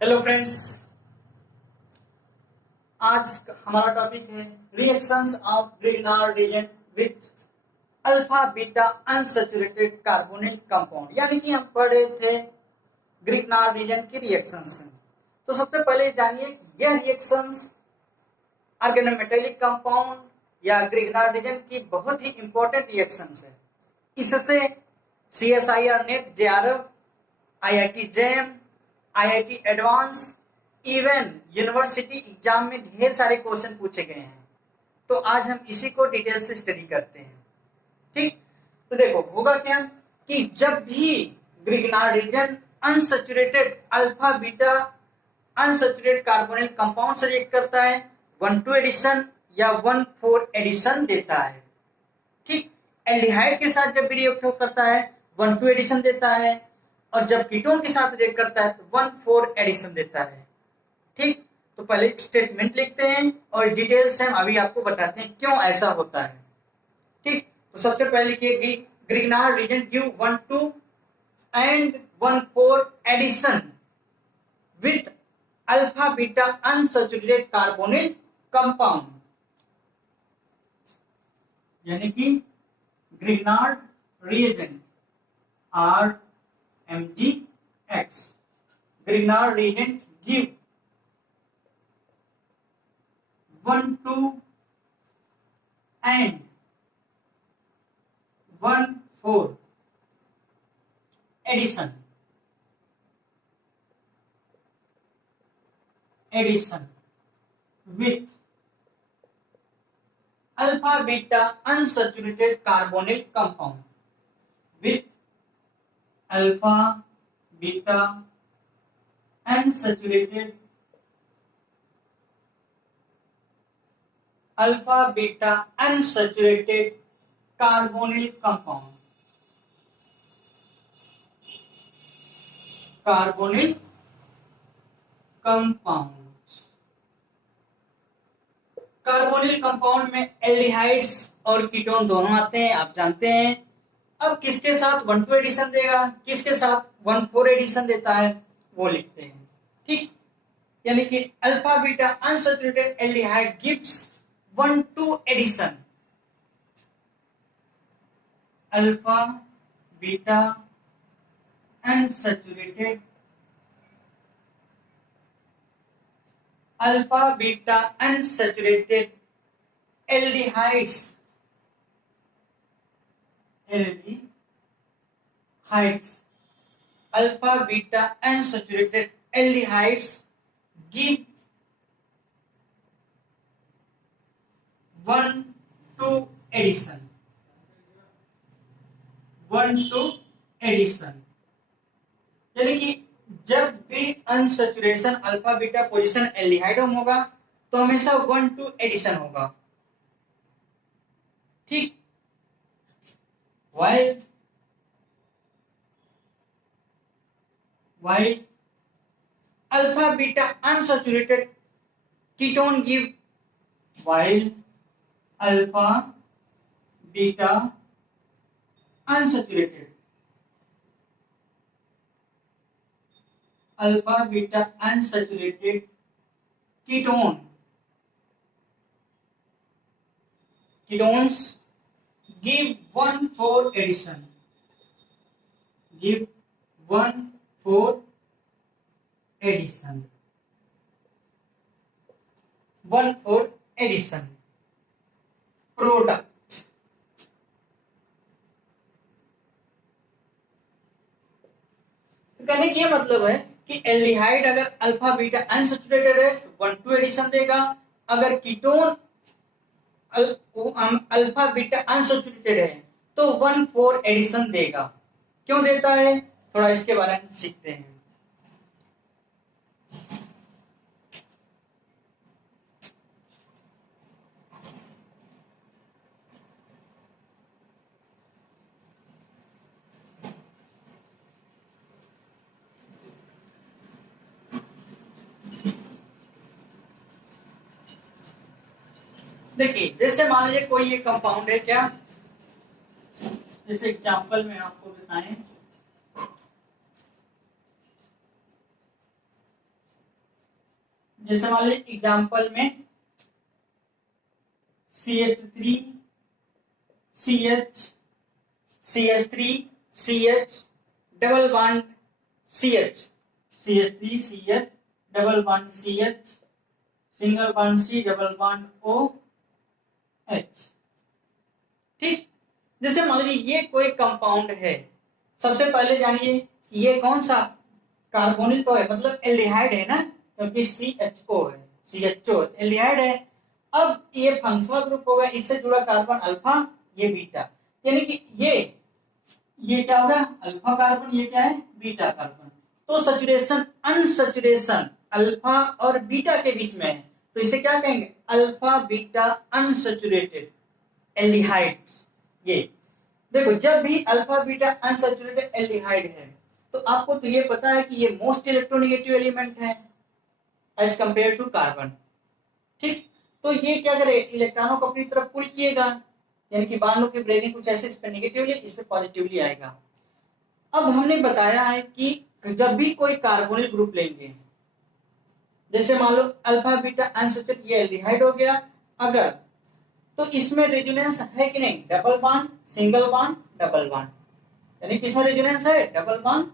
Hello friends, आज हमारा topic है reactions of Grignard reagent with alpha beta unsaturated carbonyl compound. यानी कि हम पढ़ रहे थे ग्रिग्नार्ड रिएजेंट की रिएक्शंस। तो सबसे पहले जानिए कि यह रिएक्शंस ऑर्गेनोमेटेलिक कंपाउंड या ग्रिग्नार्ड रिएजेंट की बहुत ही इंपॉर्टेंट रिएक्शंस है। इससे CSIR net, JRF, IIT jam, IIT advance, even university exam में ढेर सारे क्वेश्चन पूछे गए हैं। तो आज हम इसी को डिटेल से स्टडी करते हैं। ठीक, तो देखो होगा क्या कि जब भी Grignard reagent unsaturated alpha beta unsaturated carbonyl compound से रिएक्ट करता है, 1,2 एडिशन या 1,4 एडिशन देता है। ठीक, एल्डिहाइड के साथ जब भी रिएक्ट करता है 1,2 एडिशन देता है, और जब कीटोन के साथ रिएक्ट करता है तो 1,4 एडिशन देता है। ठीक, तो पहले स्टेटमेंट लिखते हैं और डिटेल्स हम अभी आपको बताते हैं क्यों ऐसा होता है। ठीक, तो सबसे पहले लिखिए Grignard reagent give 1,2 and 1,4 addition with alpha beta unsaturated carbonyl compound. यानी कि Grignard reagent RMGX, Grignard reagent give 1,2 and 1,4 addition with alpha beta unsaturated carbonyl compound, with alpha beta unsaturated carbonyl compound, carbonyl compound में aldehydes और ketone दोनों आते हैं, आप जानते हैं। अब किसके साथ 1,2 एडिशन देगा, किसके साथ 1,4 एडिशन देता है, वो लिखते हैं। ठीक, यानी कि alpha beta unsaturated aldehyde gives 1,2 addition, alpha beta unsaturated aldehydes alpha beta unsaturated aldehydes give 1,2 addition, 1,2 addition. यानी कि जब भी unsaturation alpha beta position aldehyde होगा तो हमेशा 1,2 एडिशन होगा। ठीक, while alpha beta unsaturated ketone give, while alpha beta unsaturated ketones give 1,4 addition, 1,4 addition product. कहने की मतलब है कि एल्डिहाइड अगर अल्फा बीटा अनसैचुरेटेड है तो 1,2 एडिशन देगा, अगर कीटोन अल्फा बीटा अनसैचुरेटेड है तो 1,4 एडिशन देगा। क्यों देता है, थोड़ा इसके बारे में सीखते हैं। देखिए, जैसे मान लीजिए कोई ये कंपाउंड है, क्या जैसे एग्जांपल में आपको बताएं, जैसे मान लीजिए एग्जाम्पल में CH3 CH CH3 CH double bond CH CH3 CH double bond CH single bond C double bond OH। ठीक, जैसे मान लीजिए ये कोई कंपाउंड है, सबसे पहले जानिए कि ये कौन सा कार्बोनिल तो है, मतलब एल्डिहाइड है ना, क्योंकि CHO है, CHO एल्डिहाइड है। अब ये फंक्शनल ग्रुप होगा, इससे जुड़ा कार्बन अल्फा, ये बीटा, यानी कि ये क्या होगा, अल्फा कार्बन, ये क्या है, बीटा कार्बन। तो सैचुरेशन अनसैचुरेशन अल्फा और बीटा के बीच में है, तो इसे क्या कहेंगे, अल्फा बीटा अनसैचुरेटेड एल्डिहाइड्स। ये देखो, जब भी अल्फा बीटा अनसैचुरेटेड एल्डिहाइड है, तो आपको तो ये पता है कि ये मोस्ट इलेक्ट्रोनेगेटिव एलिमेंट है एज कंपेयर टू कार्बन। ठीक, तो ये क्या करे, इलेक्ट्रॉनों को अपनी तरफ पुल किएगा, यानी कि बांडों की ब्रेकिंग कुछ ऐसे, इस पे नेगेटिवली, इस पे पॉजिटिवली आएगा। अब हमने बताया है कि जब भी कोई कार्बोनिल ग्रुप लेंगे, जैसे मान लो अल्फा बीटा अनसैचुरेटेड, ये एल्डिहाइड हो गया, अगर तो इसमें रेजोनेंस है कि नहीं, double bond single bond double bond, यानी कि इसमें रेजोनेंस है, डबल बॉन्ड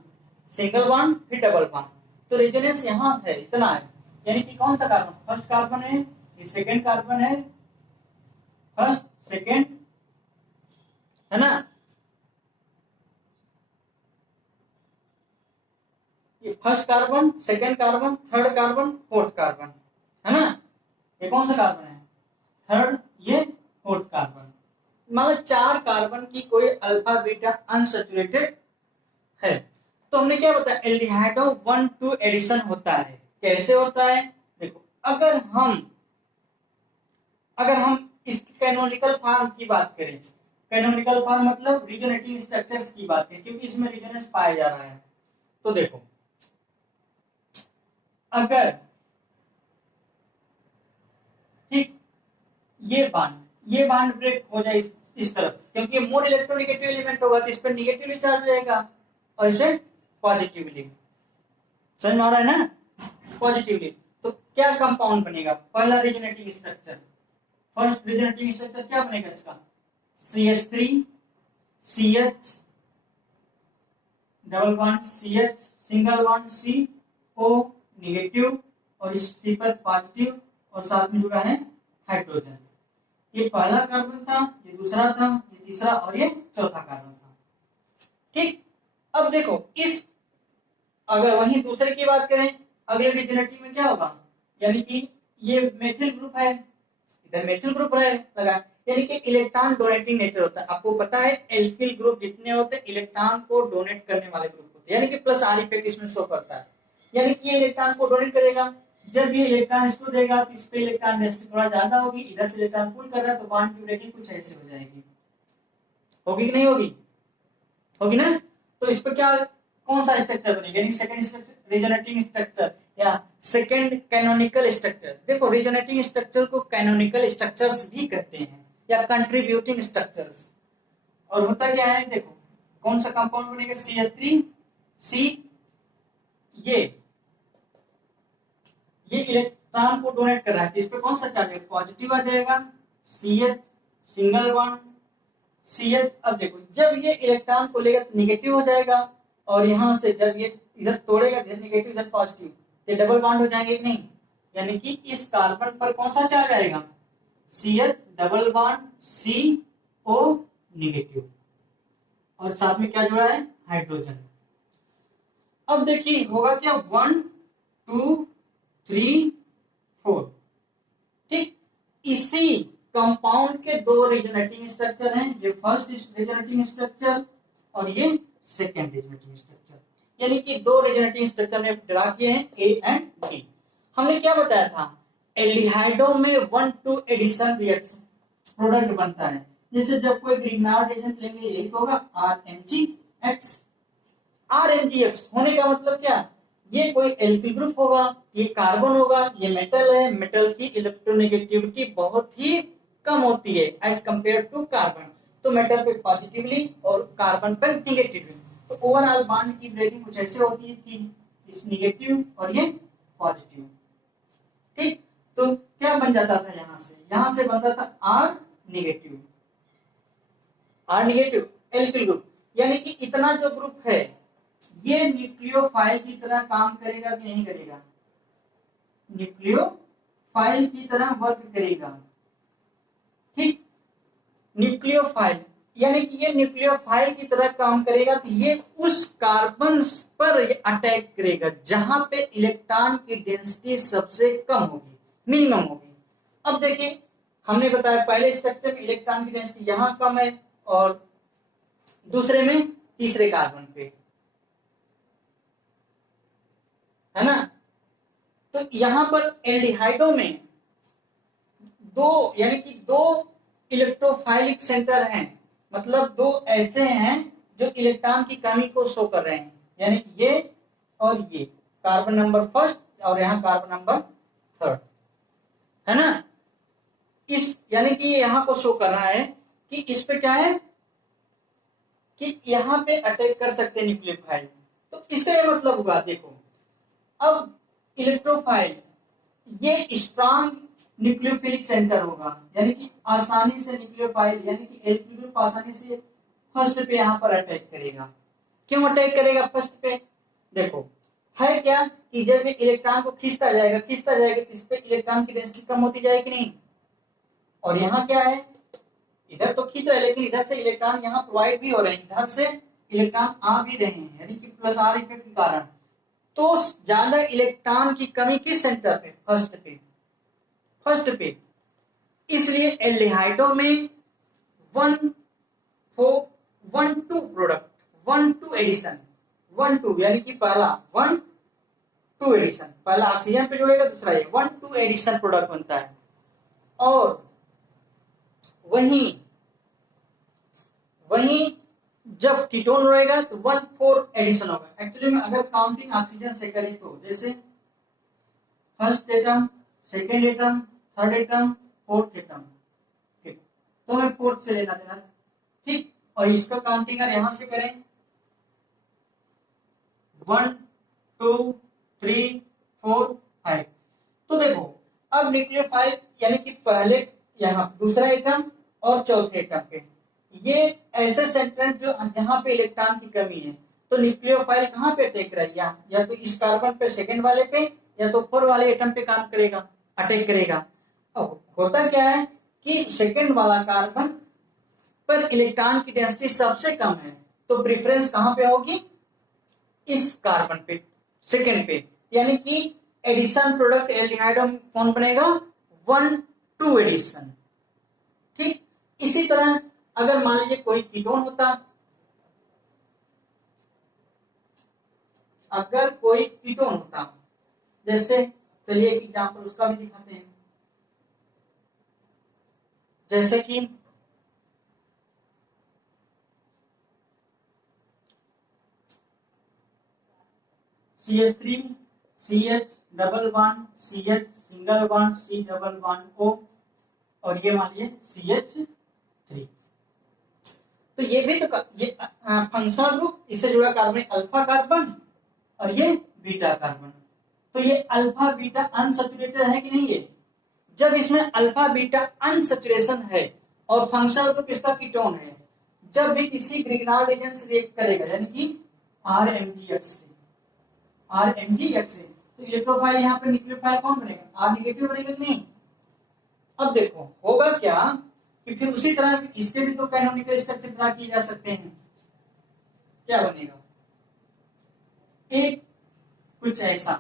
सिंगल बॉन्ड फिर डबल बॉन्ड, तो रेजोनेंस यहाँ है, इतना है, यानी कि कौन सा कार्बन, फर्स्ट कार्बन है, ये सेकेंड कार्बन है, फर्स्ट सेकेंड, है ना, ये first carbon, second carbon, third carbon, fourth carbon, है ना, ये कौन सा कार्बन है, थर्ड, ये फोर्थ कार्बन। मतलब 4 कार्बन की कोई अल्फा बीटा अनसैचुरेटेड है, तो हमने क्या बताया, एल्डिहाइडो 1,2 एडिशन होता है। कैसे होता है, देखो, अगर हम इसकी कैनोनिकल फॉर्म की बात करें, कैनोनिकल फॉर्म मतलब रिजोनेटिंग स्ट्रक्चर्स की बात करें, क्योंकि इसमें रिजोनेंस पाया जा रहा है, तो देखो, अगर ठीक ये बांड ब्रेक हो जाए इस तरफ, क्योंकि मोर इलेक्ट्रोनेगेटिव एलिमेंट होगा, तो इस पर नेगेटिवली चार्ज रहेगा और इस पर पॉजिटिवली, समझ में आ रहा है ना, पॉजिटिवली। तो क्या कंपाउंड बनेगा, पहला resonating structure, first resonating structure क्या बनेगा इसका, CH3 CH double bond CH single bond CO negative और इस C पर पॉजिटिव और साथ में जुड़ा है हाइड्रोजन। ये पहला कार्बन था, ये दूसरा था, ये तीसरा और ये चौथा कार्बन था। ठीक, अब देखो, इस अगर वहीं दूसरे की बात करें, अगले रिजोनेटिंग में क्या होगा, यानी कि ये मेथिल ग्रुप है, इधर मेथिल ग्रुप है लगा, यानी कि इलेक्ट्रॉन डोनेटिंग नेचर होता है। आपको पता है एल्किल ग्रुप जितने होते हैं इलेक्ट्रॉन को डोनेट करने वाले ग्रुप होते हैं, यानी कि प्लस आर इफेक्ट इसमें शो करता है, यानी कि ये इलेक्ट्रॉन को डोनेट करेगा, जब ये इलेक्ट्रॉन इसको देगा तो इस पे इलेक्ट्रॉन डेंसिटी थोड़ा ज्यादा होगी, इधर से इलेक्ट्रॉन पुल कर रहा है, तो बॉन्ड की ब्रेकिंग कुछ ऐसे हो जाएगी, होगी कि नहीं होगी, होगी ना। तो इस पर क्या, कौन सा स्ट्रक्चर बनेगा, यानी सेकंड स्ट्रक्चर रिजोनेटिंग स्ट्रक्चर या सेकंड कैनोनिकल स्ट्रक्चर। देखो, रिजोनेटिंग स्ट्रक्चर को कैनोनिकल स्ट्रक्चर्स भी कहते हैं या कंट्रीब्यूटिंग स्ट्रक्चर्स। और होता क्या है, देखो कौन सा कंपाउंड बनेगा, CH3 C, ये इलेक्ट्रॉन को डोनेट कर रहा है, इस पे कौन सा चार्ज है, पॉजिटिव आ जाएगा, CH सिंगल बॉन्ड CH। अब देखो, जब ये इलेक्ट्रॉन को लेगा तो नेगेटिव हो जाएगा, और यहां से जब ये इधर तोड़ेगा, इधर नेगेटिव इधर पॉजिटिव, तो डबल बॉन्ड हो जाएंगे कि नहीं, यानी कि इस कार्बन पर कौन सा चार्ज आएगा, CH double bond CO negative, और साथ में क्या जुड़ा है, हाइड्रोजन। अब देखिए होगा क्या, 1 2 3 4, ठीक, इसी कंपाउंड के 2 रिजोनेटिंग स्ट्रक्चर हैं, ये फर्स्ट रिजोनेटिंग स्ट्रक्चर और ये सेकेंड रिजोनेटिंग स्ट्रक्चर, यानी कि 2 रिजोनेटिंग स्ट्रक्चर में ड्रा किए हैं, A एंड D। हमने क्या बताया था, एल्डिहाइडो में 1,2 एडिशन रिएक्शन प्रोडक्ट बनता है, जैसे जब कोई ग्रिग्नार्ड एजेंट लेंगे यही तो होगा, RMgX। RMgX होने का मतलब क्या, ये कोई एल्किल ग्रुप होगा, ये कार्बन होगा, ये मेटल है, मेटल की इलेक्ट्रोनेगेटिविटी बहुत ही कम होती है एज कंपेयर टू कार्बन, तो मेटल पे पॉजिटिवली और कार्बन पर निगेटिवली, तो ओवरऑल बॉन्ड की ब्रेकिंग कुछ ऐसे होती थी, इस निगेटिव और ये पॉजिटिव। तो क्या बन जाता था, यहां से बनता था आर निगेटिव, एल्किल ग्रुप। यानी कि इतना जो ग्रुप है ये न्यूक्लियोफाइल की तरह काम करेगा कि नहीं करेगा, न्यूक्लियोफाइल की तरह वर्क करेगा। ठीक, न्यूक्लियोफाइल यानी कि ये न्यूक्लियोफाइल की तरह काम करेगा, तो ये उस कार्बन पर अटैक करेगा जहां पे इलेक्ट्रॉन की डेंसिटी सबसे कम होगी, मिनिमम होगी। अब देखिए हमने बताया पहले स्ट्रक्चर में इलेक्ट्रॉन की डेंसिटी यहां कम है और दूसरे में तीसरे कार्बन पे, है ना। तो यहां पर एल्डिहाइडो में दो यानी कि दो इलेक्ट्रोफाइलिक सेंटर हैं, मतलब दो ऐसे हैं जो इलेक्ट्रॉन की कमी को शो कर रहे हैं, यानी कि ये और ये कार्बन नंबर फर्स्ट और यहां कार्बन नंबर थर्ड, है ना। इस यानी कि यहां को शो कर रहा है कि इस पे क्या है कि यहां पे अटैक कर सकते हैं न्यूक्लियोफाइल। तो इसका ये मतलब हुआ, देखो अब इलेक्ट्रोफाइल ये स्ट्रांग न्यूक्लियोफिलिक सेंटर होगा, यानी कि आसानी से न्यूक्लियोफाइल यानी कि एल्किल ग्रुप आसानी से फर्स्ट पे यहां पर अटैक करेगा। क्यों अटैक करेगा फर्स्ट पे, देखो है क्या कि जब ये इलेक्ट्रॉन को खींचता जाएगा तो इस पे इलेक्ट्रॉन की डेंसिटी कम होती जाएगी नहीं, और यहाँ क्या है इधर तो खींच रहा है लेकिन इधर से इलेक्ट्रॉन यहाँ प्रोवाइड भी हो रहे हैं, इधर से इलेक्ट्रॉन आ भी रहे हैं, यानी कि प्लस आर इफेक्ट के कारण। तो ज्यादा इलेक्ट्रॉन की कमी किस सेंटर पे, फर्स्ट पे। इसलिए एल्डिहाइडो में 1,2 प्रोडक्ट, 1,2 एडिशन, 1,2 यानी कि पहला 1,2 एडिशन, पहला ऑक्सीजन पे जुड़ेगा, दूसरा ये 1,2 एडिशन प्रोडक्ट बनता है। और वहीं जब कीटोन रहेगा तो 1,4 एडिशन होगा। एक्चुअली में अगर काउंटिंग ऑक्सीजन से करें तो जैसे first atom, second atom, third atom, fourth atom, ठीक, तो हमें फोर्थ से लेना देना, ठीक। और इसका काउंटिंग अगर यहां से करें 1, 2, 3, 4, 5, तो देखो अब न्यूक्लियोफाइल यानी कि पहले यहाँ दूसरा एटम और चौथे एटम पे ये ऐसे सेंटर जो जहां पे इलेक्ट्रॉन की कमी है, तो न्यूक्लियोफाइल कहां पे अटैक करेगा, या तो इस कार्बन पे सेकंड वाले पे या तो 4 वाले एटम पे काम करेगा, अटैक करेगा। अब होता क्या है कि सेकंड वाला कार्बन पर इलेक्ट्रॉन की डेंसिटी सबसे कम है, तो प्रेफरेंस कहां पे होगी, इस कार्बन पे, सेकंड पे, यानी कि एडिशन प्रोडक्ट एल्डिहाइड कौन बनेगा, 1,2 एडिशन, ठीक। इसी तरह अगर मान लीजिए कोई कीटोन होता, जैसे चलिए एक एग्जांपल उसका भी दिखाते हैं, जैसे कि CH3 CH double bond CH single bond C double bond O, और ये मान लीजिए CH3। तो ये भी तो ये फंक्शनल ग्रुप, इससे जुड़ा कार्बन अल्फा कार्बन और ये बीटा कार्बन। तो ये अल्फा बीटा अनसैचुरेटेड है कि नहीं, ये जब इसमें अल्फा बीटा अनसैचुरेशन है और फंक्शनल ग्रुप इसका कीटोन है, जब भी किसी ग्रिग्नार्ड एजेंट से रिएक्ट करेगा यानी कि RMgH से, तो इलेक्ट्रोफाइल यहाँ पे न्यूक्लियोफाइल कौन बनेगा, R नेगेटिव बनेगा कि नहीं। अब देखो होगा क्या कि फिर उसी तरह इसके भी तो कैनोनिकल स्ट्रक्चर ड्रा किए जा सकते हैं। क्या बनेगा, एक कुछ ऐसा,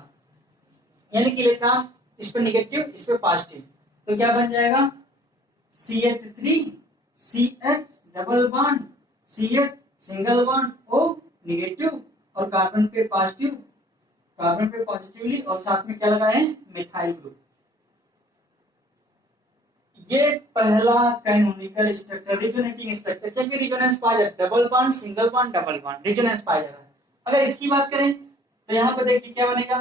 यानी कि इलेक्ट्रॉन इस पर निगेटिव इस पर पॉजिटिव, तो क्या बन जाएगा CH3 CH double bond CH single bond O negative, और कार्बन पे पॉजिटिवली, और साथ में क्या लगा है मिथाइल ग्रुप। ये पहला कैनोनिकल स्ट्रक्चर, रिजोनेटिंग स्ट्रक्चर, क्योंकि रिजोनेंस पाया जाता है, double bond single bond double bond, resonance पाया जा रहा है। अगर इसकी बात करें तो यहाँ पर देखिए क्या बनेगा,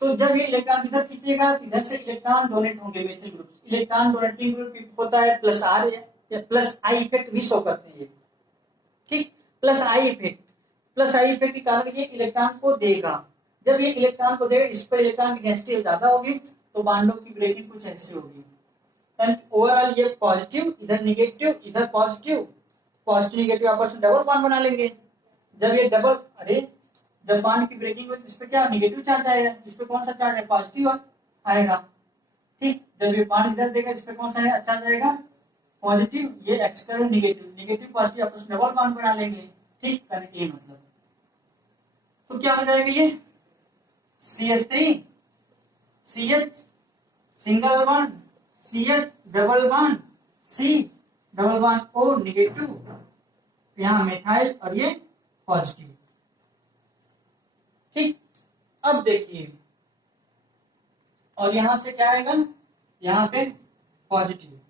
तो जब ये इलेक्ट्रॉन इधर खींचेगा इधर से इलेक्ट्रॉन डोनेट होंगे methyl group, electron donating group होता है प्लस आर या प्लस आई इफेक्ट भी शो करते हैं, ठीक, प्लस आई इफेक्ट के कारण ये इलेक्ट्रॉन को देगा, जब ये इलेक्ट्रॉन को देगा इस पर इलेक्ट्रॉन की डेंसिटी ज्यादा होगी तो बॉन्डों की ब्रेकिंग कुछ ऐसी होगी। ओवरऑल ये पॉजिटिव, इधर निगेटिव, इधर पॉजिटिव, पॉजिटिव निगेटिव आपस में डबल बॉन्ड बना लेंगे। जब ये डबल, अरे जब बॉन्ड की ब्रेकिंग होगी इस पे क्या निगेटिव चार्ज आएगा, इस पे कौन सा चार्ज है, पॉजिटिव आएगा। ठीक, जब ये बॉन्ड इधर देगा इस पे कौन सा चार्ज आएगा, पॉजिटिव, ये एक्सटर्नल निगेटिव, निगेटिव पॉजिटिव आपस में डबल बॉन्ड बना लेंगे। ठीक, कहने के मतलब तो क्या हो जाएगा, ये CH3 CH single bond, CH double bond, C double bond O negative, यहाँ मेथाइल और ये पॉजिटिव। ठीक, अब देखिए, और यहां से क्या आएगा, यहाँ पे पॉजिटिव।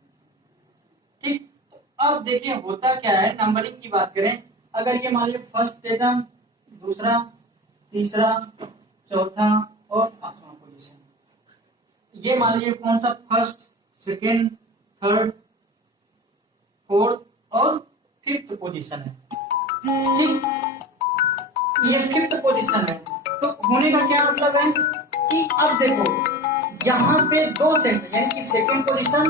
ठीक, तो अब देखिए होता क्या है, नंबरिंग की बात करें, अगर ये मान लीजिए फर्स्ट एटम, दूसरा, तीसरा, चौथा और पांचवा पोजीशन, ये मान लीजिए कौन सा, फर्स्ट, सेकेंड, थर्ड, फोर्थ और फिफ्थ पोजीशन है। ठीक, ये फिफ्थ पोजीशन है, तो होने का क्या मतलब है कि अब देखो यहाँ पे दो सेंटर, यानी कि सेकेंड पोजीशन,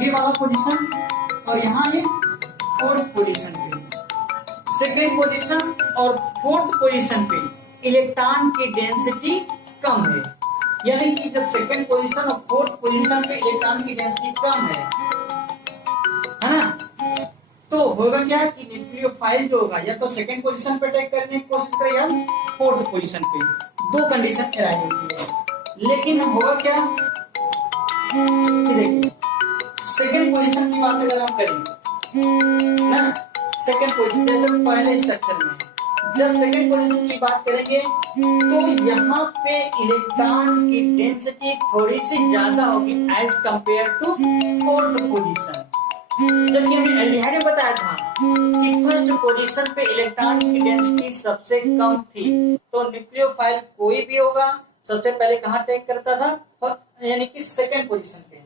ये वाला पोजीशन, और यहाँ ये फोर्थ पोजीशन पे, सेकेंड पोजीशन और फोर्थ पोजीशन पे इलेक्ट्रॉन की डेंसिटी कम है, यानी कि जब सेकेंड पोजीशन और फोर्थ पोजीशन पे इलेक्ट्रॉन की डेंसिटी कम है ना, तो होगा क्या कि न्यूक्लियोफाइल जो होगा या तो सेकंड पोजीशन पे अटैक करने की कोशिश करे या फोर्थ पोजीशन पे, दो कंडीशन अराइज होती है। लेकिन होगा क्या कि देखिए सेकंड पोजीशन की बात अगर हम करें ना, सेकंड पोजीशन जैसे पहले स्ट्रक्चर में जब सेकंड पोजीशन की बात करेंगे तो यहाँ पे इलेक्ट्रॉन की डेंसिटी थोड़ी सी ज्यादा होगी as compare to fourth position. जबकि हमने एल्डिहाइड में बताया था कि फर्स्ट पोजीशन पे इलेक्ट्रॉन की डेंसिटी सबसे कम थी, तो न्यूक्लियोफाइल कोई भी होगा सबसे पहले कहाँ अटैक करता था, यानी कि सेकंड पोजीशन पे।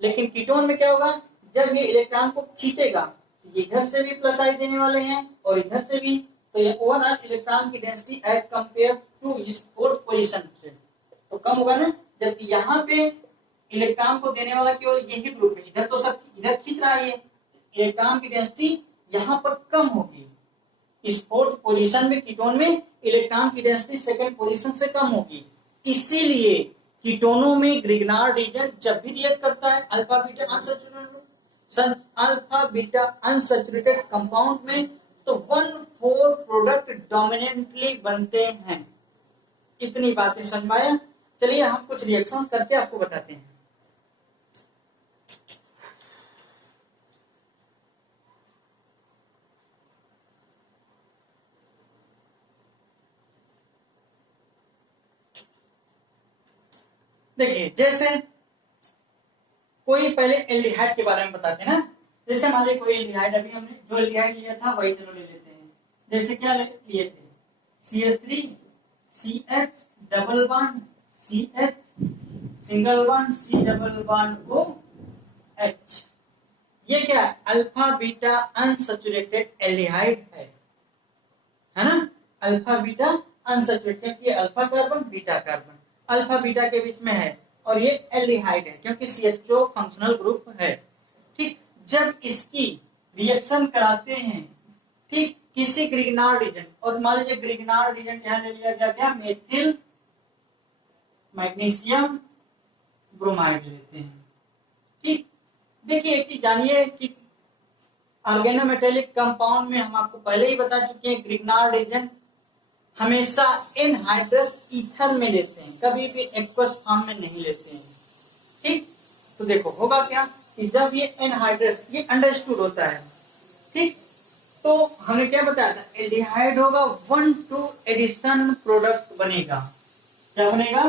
लेकिन कीटोन में क्या होगा, जब ये इलेक्ट्रॉन को खींचेगा ये इधर से भी प्लस आई देने वाले हैं और इधर से भी, तो ये ओवरऑल इलेक्ट्रॉन की डेंसिटी एज कंपेयर टू इस फोर्थ पोजीशन से तो कम होगा ना। जबकि यहाँ पे इलेक्ट्रॉन को देने वाला केवल यही ग्रुप है, इधर तो सब इधर खींच रहा है, इलेक्ट्रॉन की डेंसिटी यहाँ पर कम होगी। इस फोर्थ पोजीशन में कीटोन में इलेक्ट्रॉन की डेंसिटी सेकंड पोजीशन से कम होगी। इसीलिए कीटोनों में ग्रिग्नार्ड रीजन जब भी रिएक्ट करता है अल्फा बीटा अनसैचुरेटेड कंपाउंड में, तो 1,4 प्रोडक्ट डोमिनेंटली बनते हैं। इतनी बातें समझ में आया। चलिए हम कुछ रिएक्शंस करके आपको बताते हैं। देखिए जैसे कोई पहले एल्डिहाइड के बारे में बताते हैं ना, जैसे मान लीजिए कोई एल्डिहाइड, अभी हमने जो एल्डिहाइड लिया था वही चलो ले लेते हैं। जैसे क्या लिए थे, CH3 CH double bond CH single bond C double bond OH। ये क्या है, अल्फा बीटा अनसैचुरेटेड एल्डिहाइड है ना, अल्फा बीटा अनसैचुरेटेड, ये alpha carbon beta carbon alpha beta के बीच में है, और ये एल्डिहाइड है क्योंकि CHO फंक्शनल ग्रुप है। ठीक, जब इसकी रिएक्शन कराते हैं ठीक किसी ग्रिग्नार्ड रीजन, और मान लीजिए ग्रिग्नार्ड रीजन यहाँ ले लिया गया क्या, मेथिल मैग्नीशियम ब्रोमाइड लेते हैं। ठीक, देखिए एक चीज जानिए कि ऑर्गेनोमेटेलिक कंपाउंड में हम आपको पहले ही बता चुके हैं ग्रिग्नार्ड रीजन हमेशा एनहाइड्रस ईथर में लेते हैं, कभी भी एक्वस फॉर्म में नहीं लेते हैं। ठीक, तो देखो होगा क्या कि जब ये एनहाइड्रस, ये अंडरस्टूड होता है। ठीक, तो हमने क्या बताया था, एल्डिहाइड होगा 1,2 एडिशन प्रोडक्ट बनेगा। क्या बनेगा,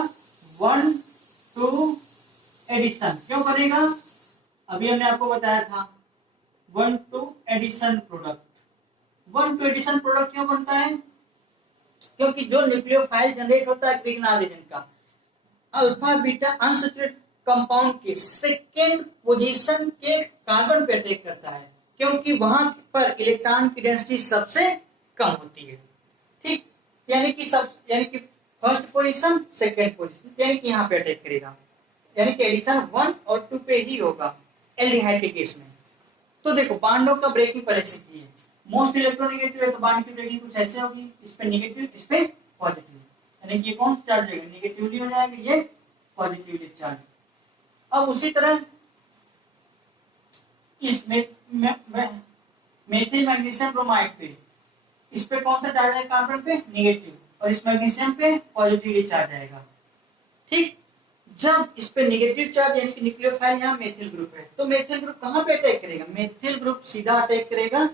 1,2 एडिशन। क्यों बनेगा, अभी हमने आपको बताया था 1,2 एडिशन प्रोडक्ट। 1,2 एडिशन प्रोडक्ट क्यों बनता है, क्योंकि जो न्यूक्लियोफाइल जनरेट होता है ग्रिग्नार्ड रीजन का अल्फा बीटा अनसैचुरेटेड कंपाउंड के सेकेंड पोजीशन के कार्बन पे अटैक करता है, क्योंकि वहां पर इलेक्ट्रॉन की डेंसिटी सबसे कम होती है। ठीक, यानी कि फर्स्ट पोजीशन सेकेंड पोजीशन यानी कि यहाँ पे अटैक करेगा, यानी कि एडिशन 1 और 2 पे ही होगा एल्डिहाइड के केस में। तो देखो बांडों का ब्रेकिंग पहले से की है, मोस्ट इलेक्ट्रोनेगेटिव है तो बांड की ब्रेकिंग कुछ ऐसे होगी, इस पे नेगेटिव इस पे पॉजिटिव, यानी कि ये कौन सा चार्ज होगा, नेगेटिवली हो जाएगा, ये पॉजिटिवली चार्ज। अब उसी तरह इस मेथिल मैग्नीशियम ब्रोमाइड पे, इस पे कौन सा चार्ज है कार्बन पे, नेगेटिव, और इस मैग्नीशियम पे पॉजिटिवली चार्ज आएगा। ठीक, जब इस पे नेगेटिव चार्ज यानी कि न्यूक्लियोफाइल यहाँ मेथिल ग्रुप है, तो मेथिल ग्रुप कहाँ पे अटैक करेगा, मेथिल ग्रुप सीधा अटैक करेगा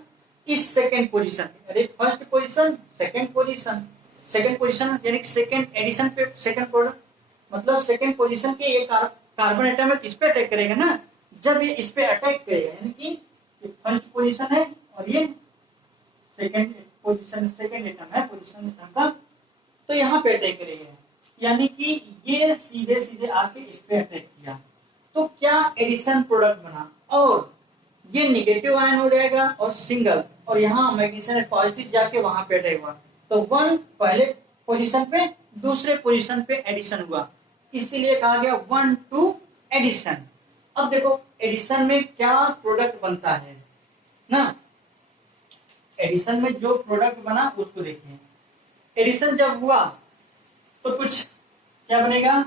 इस सेकंड पोजीशन पे। अरे first position second position, second position यानी कि सेकंड एडिशन पे, सेकंड प्रोडक्ट मतलब सेकंड पोजीशन के ये कार्बन एटम है, इस पे अटैक करेगा ना। जब ये इस पे अटैक करेगा यानी कि ये फर्स्ट पोजीशन है और ये सेकंड पोजीशन, सेकंड एटम है पोजीशन एटम का, तो यहाँ पे अटैक करेगा, यानी कि ये सीधे सीधे आके इस पे अटैक किया, तो क्या एडिशन प्रोडक्ट बना, और ये नेगेटिव आयन हो जाएगा और सिंगल, और यहाँ मैग्नीशियम पॉजिटिव जाके वहां पे अटैक हुआ, तो 1 पहले पोजीशन पे दूसरे पोजीशन पे एडिशन हुआ, इसीलिए कहा गया 1-2 एडिशन। अब देखो एडिशन में क्या प्रोडक्ट बनता है ना, एडिशन में जो प्रोडक्ट बना उसको देखिए। एडिशन जब हुआ तो कुछ क्या बनेगा,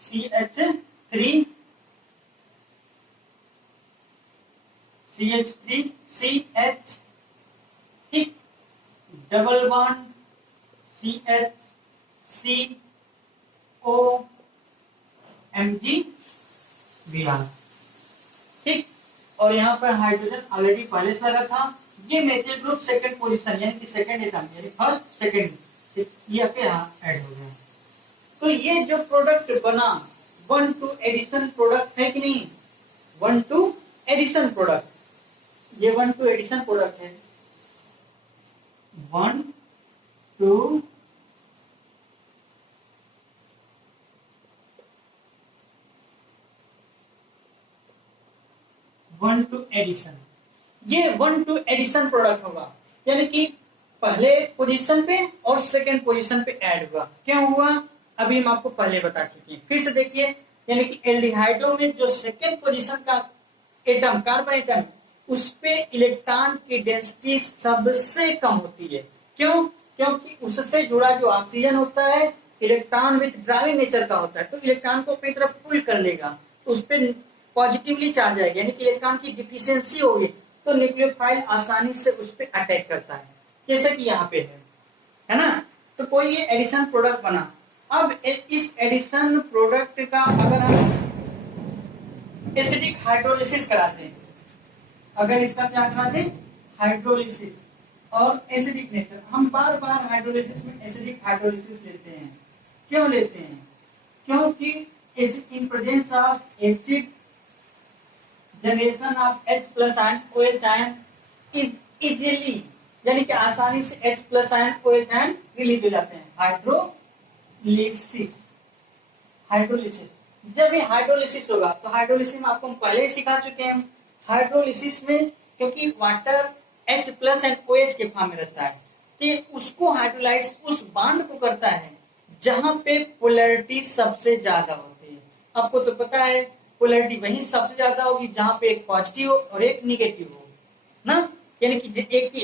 CH3 CH, ठीक, double bond CH CO Mg, ठीक, और यहाँ पर हाइड्रोजन ऑलरेडी पहले से लगा था। ये मेथिल ग्रुप सेकंड पोजीशन यानी कि सेकंड एटम यानी फर्स्ट सेकंड ये के यहाँ ऐड हो गया, तो ये जो प्रोडक्ट बना 1-2 एडिशन प्रोडक्ट है कि नहीं, 1-2 एडिशन प्रोडक्ट, ये 1-2 एडिशन प्रोडक्ट है, 1-2 एडिशन, ये 1-2 एडिशन प्रोडक्ट होगा, यानी कि पहले पोजीशन पे और सेकंड पोजीशन पे ऐड हुआ। क्यों हुआ अभी हम आपको पहले बता चुके हैं, फिर से देखिए, यानी कि एल्डिहाइडो में जो सेकंड पोजीशन का एटम कार्बन एटम उस पे इलेक्ट्रॉन की डेंसिटी सबसे कम होती है। क्यों, क्योंकि उससे जुड़ा जो ऑक्सीजन होता है इलेक्ट्रॉन विथ ड्राइविंग नेचर का होता है, तो इलेक्ट्रॉन को अपनी तरफ पुल कर लेगा, तो उस पर पॉजिटिवली चार्ज आएगा, यानी कि इलेक्ट्रॉन की डिफिशियंसी होगी, तो न्यूक्लियोफाइल आसानी से उस पर अटैक करता है, जैसे कि यहाँ पे है ना। तो कोई ये एडिशन प्रोडक्ट बना, अब इस एडिशन प्रोडक्ट का अगर हम एसिडिक हाइड्रोलिसिस कराते हैं, अगर इसका क्या कराते हैं हाइड्रोलिसिस और एसिडिक नेचर, हम बार बार हाइड्रोलिसिस में एसिडिक हाइड्रोलिसिस लेते हैं, क्यों लेते हैं, क्योंकि in presence of acid generation of H+ ion OH ion is easily, यानी कि आसानी से H+ ion OH ion release हो जाते हैं। हाइड्रोलिसिस, हाइड्रोलिसिस जब ये हाइड्रोलिसिस होगा, तो हाइड्रोलिसिस में आपको हम पहले ही सिखा चुके हैं, हाइड्रोलिसिस में क्योंकि वाटर H+ एंड OH के फॉर्म में रहता है, तो उसको हाइड्रोलाइज उस बांड को करता है जहां पे पोलैरिटी सबसे ज्यादा होती है। आपको तो पता है पोलैरिटी वहीं सबसे ज्यादा होगी जहां पे एक पॉजिटिव हो और एक निगेटिव हो ना, यानी कि एक की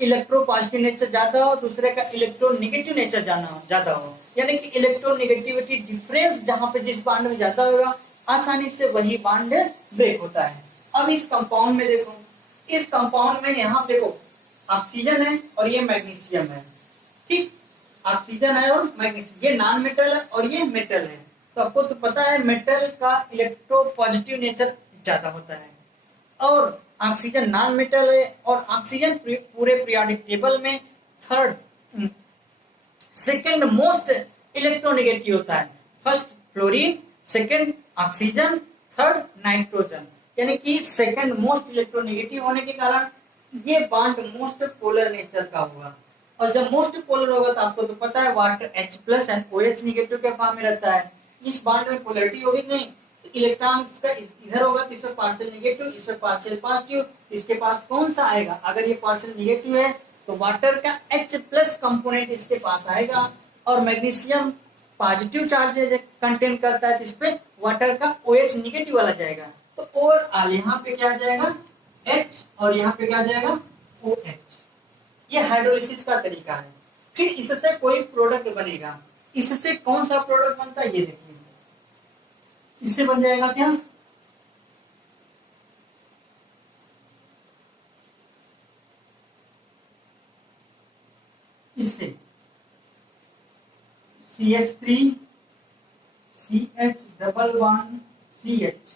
इलेक्ट्रो पॉजिटिव नेचर ज्यादा हो, दूसरे का इलेक्ट्रो नेगेटिव नेचर ज्यादा हो, यानी कि इलेक्ट्रो नेगेटिविटी डिफरेंस जहां पे जिस बांड में ज्यादा होगा आसानी से वही बांड ब्रेक होता है। अब इस कंपाउंड में देखो, इस कंपाउंड में यहाँ देखो ऑक्सीजन है और ये मैग्नीशियम है, ठीक, ऑक्सीजन है और मैग्नीशियम, ये नॉन मेटल है और ये मेटल है, तो आपको तो पता है मेटल का इलेक्ट्रो पॉजिटिव नेचर ज्यादा होता है, और ऑक्सीजन नॉन मेटल है, और ऑक्सीजन पूरे पीरियोडिक टेबल में थर्ड सेकंड मोस्ट इलेक्ट्रोनेगेटिव होता है, first fluorine, second oxygen, third nitrogen, यानी कि सेकंड मोस्ट इलेक्ट्रोनेगेटिव होने के कारण ये बॉन्ड मोस्ट पोलर नेचर का हुआ, और जब मोस्ट पोलर होगा तो आपको तो पता है water H+ and OH negative के फॉर्म में रहता है, इस बॉन्ड में पोलैरिटी होगी नहीं, तो इलेक्ट्रॉन इसका इधर होगा तो इसमें पार्शियल नेगेटिव, इसमें पार्शियल पॉजिटिव, इसके पास कौन सा आएगा, अगर ये पार्शियल नेगेटिव है तो वाटर का H+ कंपोनेंट इसके पास आएगा, और मैग्नीशियम पॉजिटिव चार्ज कंटेन करता है तो इस पे वाटर का OH निगेटिव वाला जाएगा, तो ओवरऑल यहाँ पे क्या आ जाएगा H और यहाँ पे क्या आ जाएगा OH। ये हाइड्रोलिसिस का तरीका है। फिर इससे कोई प्रोडक्ट बनेगा, इससे कौन सा प्रोडक्ट बनता है ये देखिए, इससे बन जाएगा क्या, इससे CH3 CH double bond CH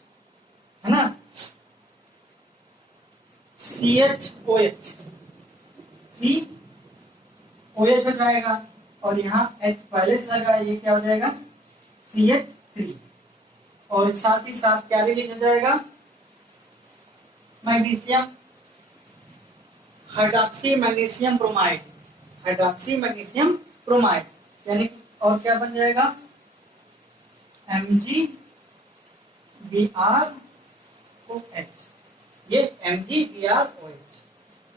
है ना, CHOH COH हो जाएगा और यहाँ H पहले से लगा है, ये क्या हो जाएगा CH3 और साथ ही साथ क्या रिलीज हो जाएगा magnesium hydroxy magnesium bromide, hydroxy magnesium bromide यानी और क्या बन जाएगा MgBrOH, ये MgBrOH,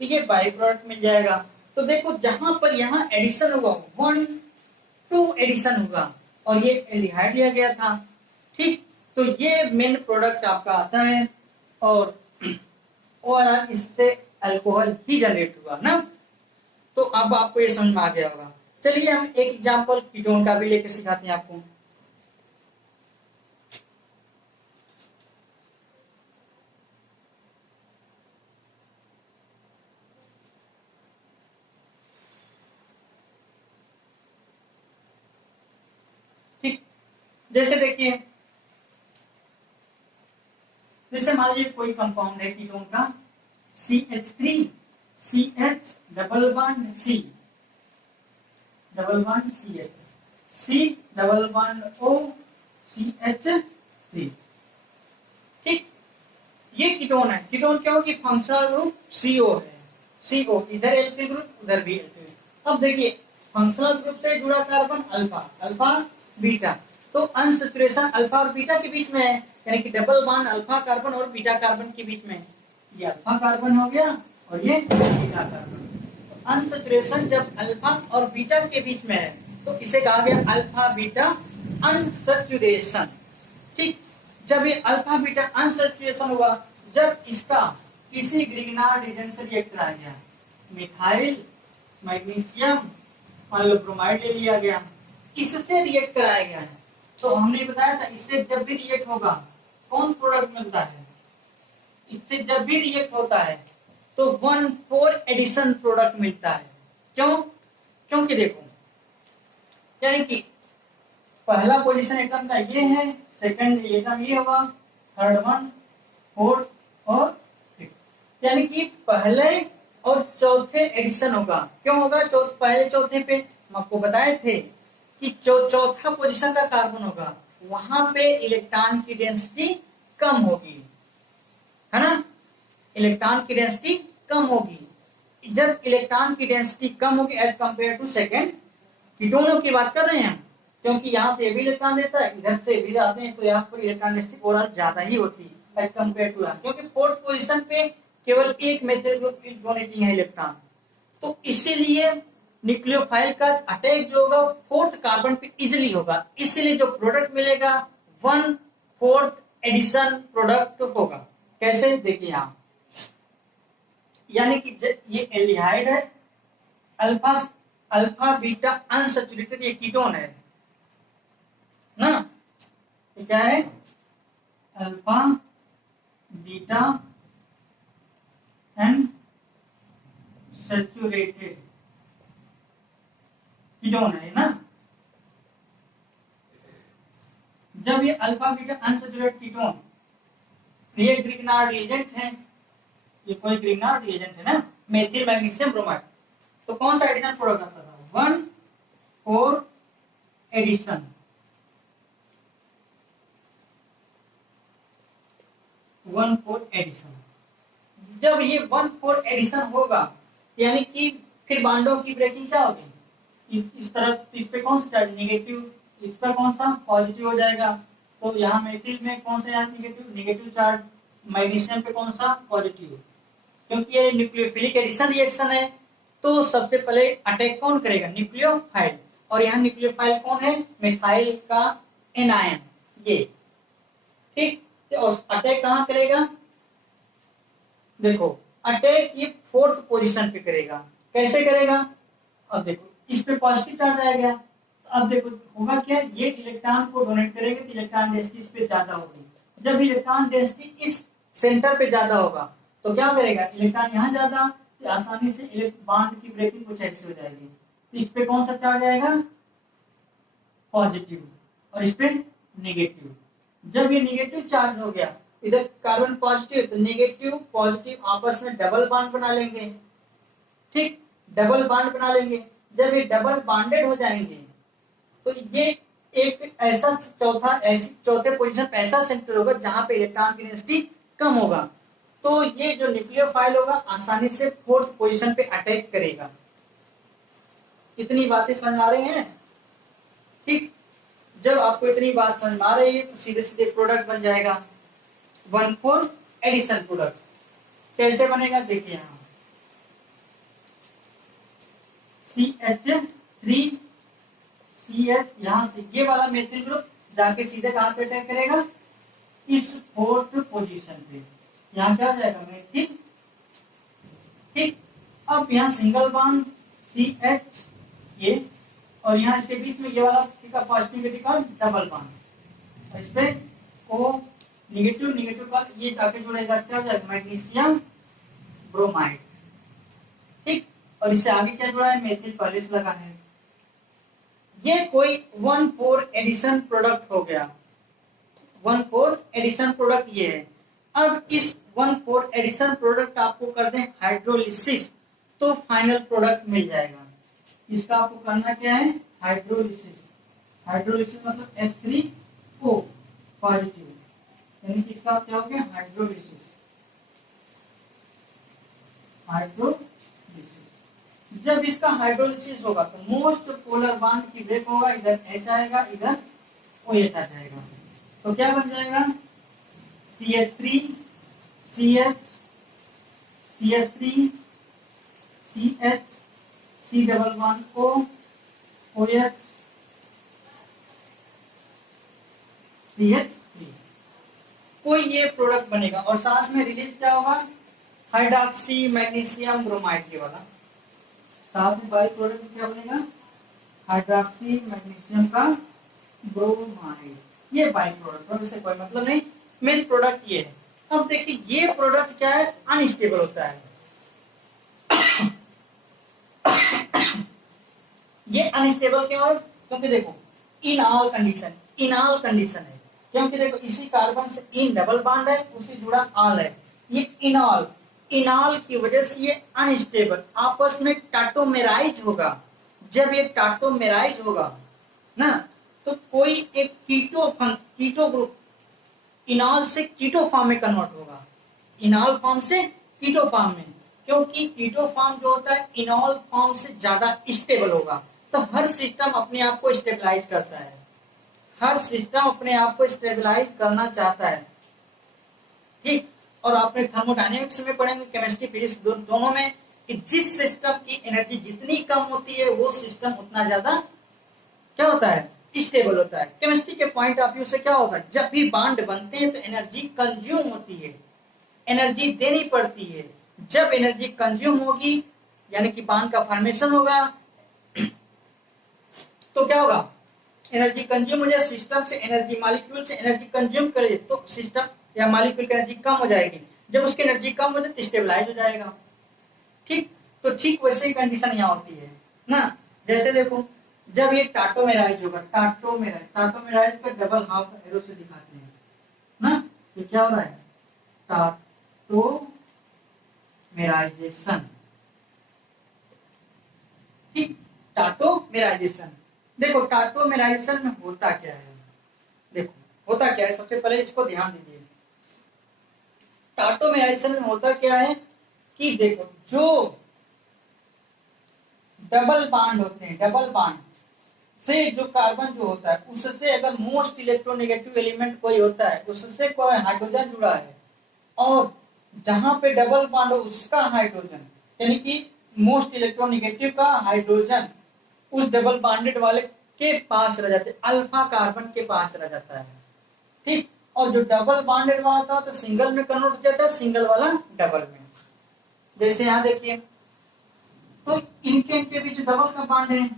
तो ये बाई प्रोडक्ट मिल जाएगा। तो देखो जहां पर यहाँ एडिशन हुआ 1-2 एडिशन हुआ और ये एल्डिहाइड लिया गया था, ठीक, तो ये मेन प्रोडक्ट आपका आता है और ओवरऑल इससे अल्कोहल ही जनरेट हुआ ना। तो अब आपको ये समझ में आ गया होगा। चलिए हम एक एग्जांपल कीटोन का भी लेकर सिखाते हैं आपको। ठीक, जैसे देखिए, जैसे मान लीजिए कोई कंपाउंड है कीटोन का CH3 CH double bond C double bond CH C double bond O CH3, ठीक, ये कीटोन है। कीटोन क्या हो कि फंक्शनल ग्रुप CO है, CO इधर एल्किल ग्रुप उधर भी एल्किल ग्रुप। अब देखिए फंक्शनल ग्रुप से जुड़ा कार्बन अल्फा, अल्फा बीटा, तो अनसैचुरेशन अल्फा और बीटा के बीच में है, यानी कि डबल बॉन्ड अल्फा कार्बन और बीटा कार्बन के बीच में, ये अल्फा कार्बन हो गया और ये बीटा कार्बन। तो अनसैचुरेशन जब अल्फा और बीटा के बीच में है तो इसे कहा गया अल्फा बीटा अनसैचुरेशन, ठीक। जब ये अल्फा बीटा अनसैचुरेशन हुआ, जब इसका किसी ग्रिग्नार्ड एजेंट से रिएक्ट कराया गया, मिथाइल मैग्नीशियम ब्रोमाइड ले लिया गया, इससे रिएक्ट कराया गया है, तो हमने बताया था इससे जब भी रिएक्ट होगा कौन प्रोडक्ट मिलता है, इससे जब भी रिएक्ट होता है तो 1,4 एडिशन प्रोडक्ट मिलता है। क्यों? क्योंकि देखो, यानी कि पहला पोजीशन एटम का ये है, सेकंड एटम ये हुआ, थर्ड वन, फोर्थ और फिफ्थ, यानी कि पहले और चौथे एडिशन होगा। क्यों होगा? पहले चौथे पे हम आपको बताए थे कि चौथा पोजीशन का कार्बन होगा, वहां पे इलेक्ट्रॉन की डेंसिटी कम होगी, है ना, इलेक्ट्रॉन की डेंसिटी कम होगी। जब इलेक्ट्रॉन की डेंसिटी कम होगी एज कंपेयर टू सेकेंड, कीटोनों की बात कर रहे हैं, क्योंकि यहाँ से भी इलेक्ट्रॉन देता है, इधर से भी आते हैं, तो यहाँ पर इलेक्ट्रॉन डेंसिटी ओवरऑल ज्यादा ही होती है एज कंपेयर टू, क्योंकि फोर्थ पोजीशन पे केवल एक मेथड ग्रुप डोनेटिंग है इलेक्ट्रॉन, तो इसीलिए न्यूक्लियोफाइल का अटैक जो होगा फोर्थ कार्बन पे इजिली होगा, इसीलिए जो प्रोडक्ट मिलेगा 1/4 एडिशन प्रोडक्ट होगा। कैसे? देखिए यहाँ, यानी कि ये एल्डिहाइड है, अल्फा बीटा अनसैचुरेटेड, ये कीटोन है ना, ये क्या है? अल्फा बीटा अनसैचुरेटेड कीटोन है ना। जब ये अल्फा बीटा अनसैचुरेटेड कीटोन, ये ग्रिग्नार्ड एजेंट है, ये कोई ग्रिग्नार्ड एजेंट है ना, मेथिल मैग्नीशियम ब्रोमाइड, तो कौन सा एडिशन प्रोडक्ट आता था? 1/4 एडिशन, 1/4 एडिशन। जब ये 1/4 एडिशन होगा, यानी कि फिर बांडों की ब्रेकिंग क्या होगी, इस तरफ, इस पे कौन सा चार्ज निगेटिव, इस पर कौन सा पॉजिटिव हो जाएगा, तो यहाँ मेथिल में कौन सा निगेटिव चार्ज, मैग्नीशियम पे कौन सा पॉजिटिव, क्योंकि ये न्यूक्लियोफिलिक एडिशन रिएक्शन है, तो सबसे पहले अटैक कौन करेगा? न्यूक्लियोफाइल। और यहाँ न्यूक्लियोफाइल कौन है, मिथाइल का एनायन ये, ठीक। और अटैक कहाँ करेगा, देखो अटैक ये फोर्थ पोजीशन पे करेगा। कैसे करेगा, अब देखो इस पे पॉजिटिव चार्ज आ गया, अब देखो होगा क्या, ये इलेक्ट्रॉन को डोनेट करेंगे तो इलेक्ट्रॉन डेंसिटी इस पे ज्यादा होगी। जब इलेक्ट्रॉन डेंसिटी इस सेंटर पे ज्यादा होगा तो क्या करेगा, इलेक्ट्रॉन यहाँ ज्यादा, तो आसानी से बॉन्ड की ब्रेकिंग कुछ ऐसी हो जाएगी। तो इस पे कौन सा चार्ज आएगा, पॉजिटिव, और इस पे नेगेटिव। जब ये नेगेटिव चार्ज हो गया, इधर कार्बन पॉजिटिव तो नेगेटिव पॉजिटिव आपस में डबल बॉन्ड बना लेंगे, ठीक, डबल बॉन्ड बना लेंगे। जब ये डबल बॉन्डेड हो जाएंगे तो ये एक ऐसा चौथे पोजीशन पे ऐसा सेंटर होगा जहां पे इलेक्ट्रॉन की डेंसिटी कम होगा। तो ये जो न्यूक्लियोफाइल होगा आसानी से फोर्थ पोजीशन पे अटैक करेगा। इतनी बातें समझ आ रही हैं, ठीक। जब आपको इतनी बात समझ में आ रही है तो सीधे सीधे प्रोडक्ट बन जाएगा 1,4 एडिशन प्रोडक्ट। कैसे बनेगा, देखिए यहाँ CH3 CH, यहाँ से ये वाला मेथिल ग्रुप जाके सीधे कहां पे अटैक करेगा, इस फोर्थ पोजीशन पे। यहाँ क्या हो जाएगा, मेथिल, ठीक। अब यहाँ सिंगल बॉन्ड CH ये, और यहाँ इसके बीच में ये वाला का पॉजिटिव का डबल बॉन्ड, इस पे O निगेटिव निगेटिव का ये जाके जुड़ेगा, क्या हो जाएगा, मैग्नीशियम ब्रोमाइड, ठीक। और इससे आगे क्या जुड़ा है, मेथिल पहले से लगा है। ये कोई 1,4 एडिशन प्रोडक्ट हो गया, 1,4 एडिशन प्रोडक्ट ये है। अब इस 1,4 एडिशन प्रोडक्ट आपको कर दें हाइड्रोलिसिस तो फाइनल प्रोडक्ट मिल जाएगा। इसका आपको करना क्या है, हाइड्रोलिसिस। हाइड्रोलिसिस मतलब H3O पॉजिटिव, यानी कि इसका क्या हो गया, हाइड्रोलिसिस। हाइड्रोलिसिस जब इसका हाइड्रोलिसिस होगा तो मोस्ट पोलर बॉन्ड की ब्रेक होगा, इधर H आएगा, इधर OH आ जाएगा। तो क्या बन जाएगा, CH3 CH CH3 CH C double bond O OH CH3, कोई ये प्रोडक्ट बनेगा। और साथ में रिलीज क्या होगा, हाइड्रोक्सी मैग्नीशियम ब्रोमाइड के वाला, साथ में बाई प्रोडक्ट क्या बनेगा, हाइड्रोक्सी मैग्नीशियम का ब्रोमाइड, ये बाई प्रोडक्ट है, इससे कोई मतलब नहीं, मेन प्रोडक्ट ये है। अब देखिए ये प्रोडक्ट क्या है, अनस्टेबल होता है। ये अनस्टेबल क्यों है, क्योंकि देखो इनऑल कंडीशन है, क्योंकि देखो इसी कार्बन से इन डबल बॉन्ड है, उसी जुड़ा ऑल है, ये इनॉल की वजह से ये अनस्टेबल आपस में टाटोमेराइज होगा। जब ये टाटोमेराइज होगा ना तो कोई एक कीटो ग्रुप इनॉल से कीटो फॉर्म में कन्वर्ट होगा, इनॉल फॉर्म से कीटो फॉर्म में, क्योंकि कीटो फॉर्म जो होता है इनॉल फॉर्म से ज्यादा स्टेबल होगा। तो हर सिस्टम अपने आप को स्टेबलाइज करता है, हर सिस्टम अपने आप को स्टेबलाइज करना चाहता है, ठीक। और आपने थर्मोडायनेमिक्स में पढ़ेंगे, केमिस्ट्री फिजिक्स दोनों में, कि जिस सिस्टम की एनर्जी जितनी कम होती है वो सिस्टम उतना ज्यादा क्या होता है, स्टेबल होता है। केमिस्ट्री के पॉइंट ऑफ व्यू से क्या होगा, जब भी बॉन्ड बनते हैं तो एनर्जी कंज्यूम होती है, एनर्जी देनी पड़ती है। जब एनर्जी कंज्यूम होगी यानी कि बॉन्ड का फॉर्मेशन होगा तो क्या होगा, एनर्जी कंज्यूम हो जाए, सिस्टम से एनर्जी, मॉलिक्यूल से एनर्जी कंज्यूम करे तो सिस्टम या मॉलिक्यूल की एनर्जी कम हो जाएगी। जब उसकी एनर्जी कम हो जाए तो स्टेबलाइज हो जाएगा, ठीक। तो ठीक वैसे ही कंडीशन यहाँ होती है ना। जैसे देखो जब ये टाटोमेराइज होगा, टाटोमेराइज का डबल हाफ एरो से दिखाते हैं ना, तो क्या हो रहा है, टाटोमेराइजेशन, ठीक, टाटोमेराइजेशन। देखो टाटोमेराइजेशन में होता क्या है, देखो होता क्या है, सबसे पहले इसको ध्यान दीजिए। टाटोमेराइजेशन में होता क्या है कि देखो जो डबल बॉन्ड होते हैं, डबल बॉन्ड से जो कार्बन जो होता है उससे अगर मोस्ट इलेक्ट्रोनेगेटिव एलिमेंट कोई होता है, उससे कोई हाइड्रोजन जुड़ा है, और जहां पे डबल बॉन्ड हो उसका हाइड्रोजन, यानी कि मोस्ट इलेक्ट्रोनेगेटिव का हाइड्रोजन उस डबल बॉन्डेड वाले के पास रह जाते, अल्फा कार्बन के पास रह जाता है, ठीक। और जो डबल बॉन्डेड वाला था तो सिंगल में कन्वर्ट हो जाता है, सिंगल वाला डबल में। जैसे यहाँ देखिए, तो इनके इनके बीच डबल का बॉन्ड है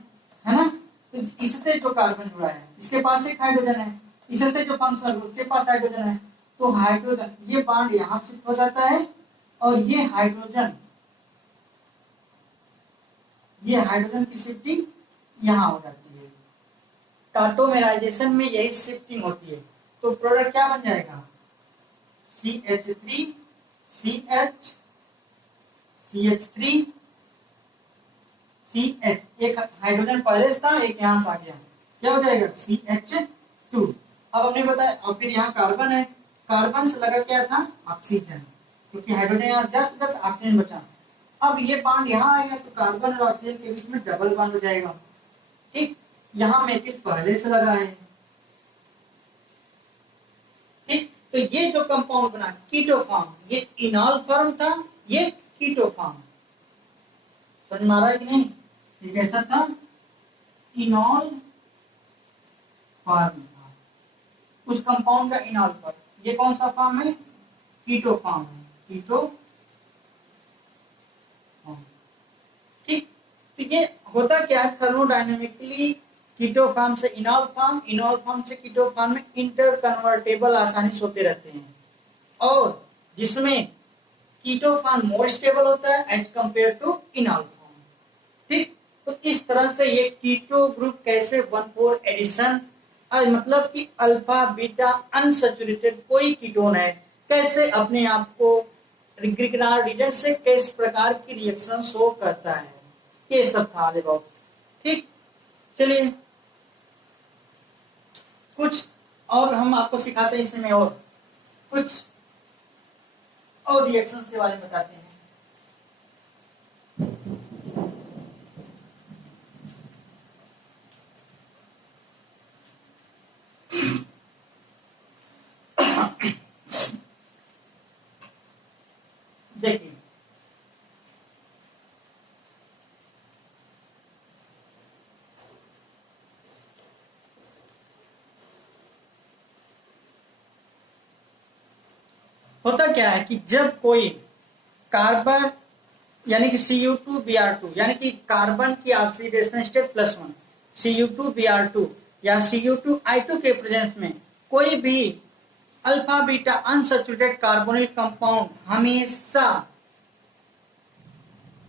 ना, तो इससे जो कार्बन जुड़ा है इसके पास एक हाइड्रोजन है, इससे जो फंक्शनल उसके पास हाइड्रोजन है, तो हाइड्रोजन ये बॉन्ड यहां शिफ्ट हो जाता है और ये हाइड्रोजन की शिफ्टिंग यहां हो जाती है। टॉटोमेराइजेशन में यही शिफ्टिंग होती है। तो प्रोडक्ट क्या बन जाएगा, CH3 CH CH3 CH, एक हाइड्रोजन पहले से था, एक यहां से आ गया, क्या हो जाएगा CH2। अब हमने बताया, और फिर यहाँ कार्बन है, कार्बन से लगा क्या था ऑक्सीजन, क्योंकि हाइड्रोजन यहाँ जस्ट ऑक्सीजन बचा। अब ये बॉन्ड यहाँ आएगा तो कार्बन और ऑक्सीजन के बीच में डबल बॉन्ड हो जाएगा, ठीक। यहाँ मेथिल पहले से लगा है, ठीक। तो ये जो कंपाउंड बना कीटो फॉर्म, ये इनॉल फॉर्म था, ये कीटो फॉर्म, समझ में आ रहा है कि नहीं। ये कैसा था, इनॉल फॉर्म था, उस कंपाउंड का इनॉल फॉर्म। ये कौन सा फॉर्म है, कीटो फॉर्म है, कीटो फॉर्म, ठीक। तो ये होता क्या है, थर्मोडायनेमिकली कीटो फॉर्म से इनॉल फॉर्म, इनॉल फॉर्म से कीटो फॉर्म में इंटर कन्वर्टेबल आसानी से होते रहते हैं, और जिसमें कीटो फॉर्म मोर स्टेबल होता है as compare to enol form, ठीक। तो इस तरह से ये कीटो ग्रुप कैसे 1,4 एडिशन, मतलब कि अल्फा बीटा अनसैचुरेटेड कोई कीटोन है, कैसे अपने आप को ग्रिग्नार्ड रीजन से किस प्रकार की रिएक्शन शो करता है, ये सब था देखो, ठीक। चलिए कुछ और हम आपको सिखाते हैं इसमें, और कुछ और रिएक्शन के बारे में बताते हैं। देखिए होता क्या है कि जब कोई कार्बन यानी कि Cu2Br2 यानी कि कार्बन की ऑक्सीडेशन स्टेट +1 Cu2Br2 या Cu2I2 के प्रेजेंस में कोई भी alpha beta unsaturated carbonyl compound हमेशा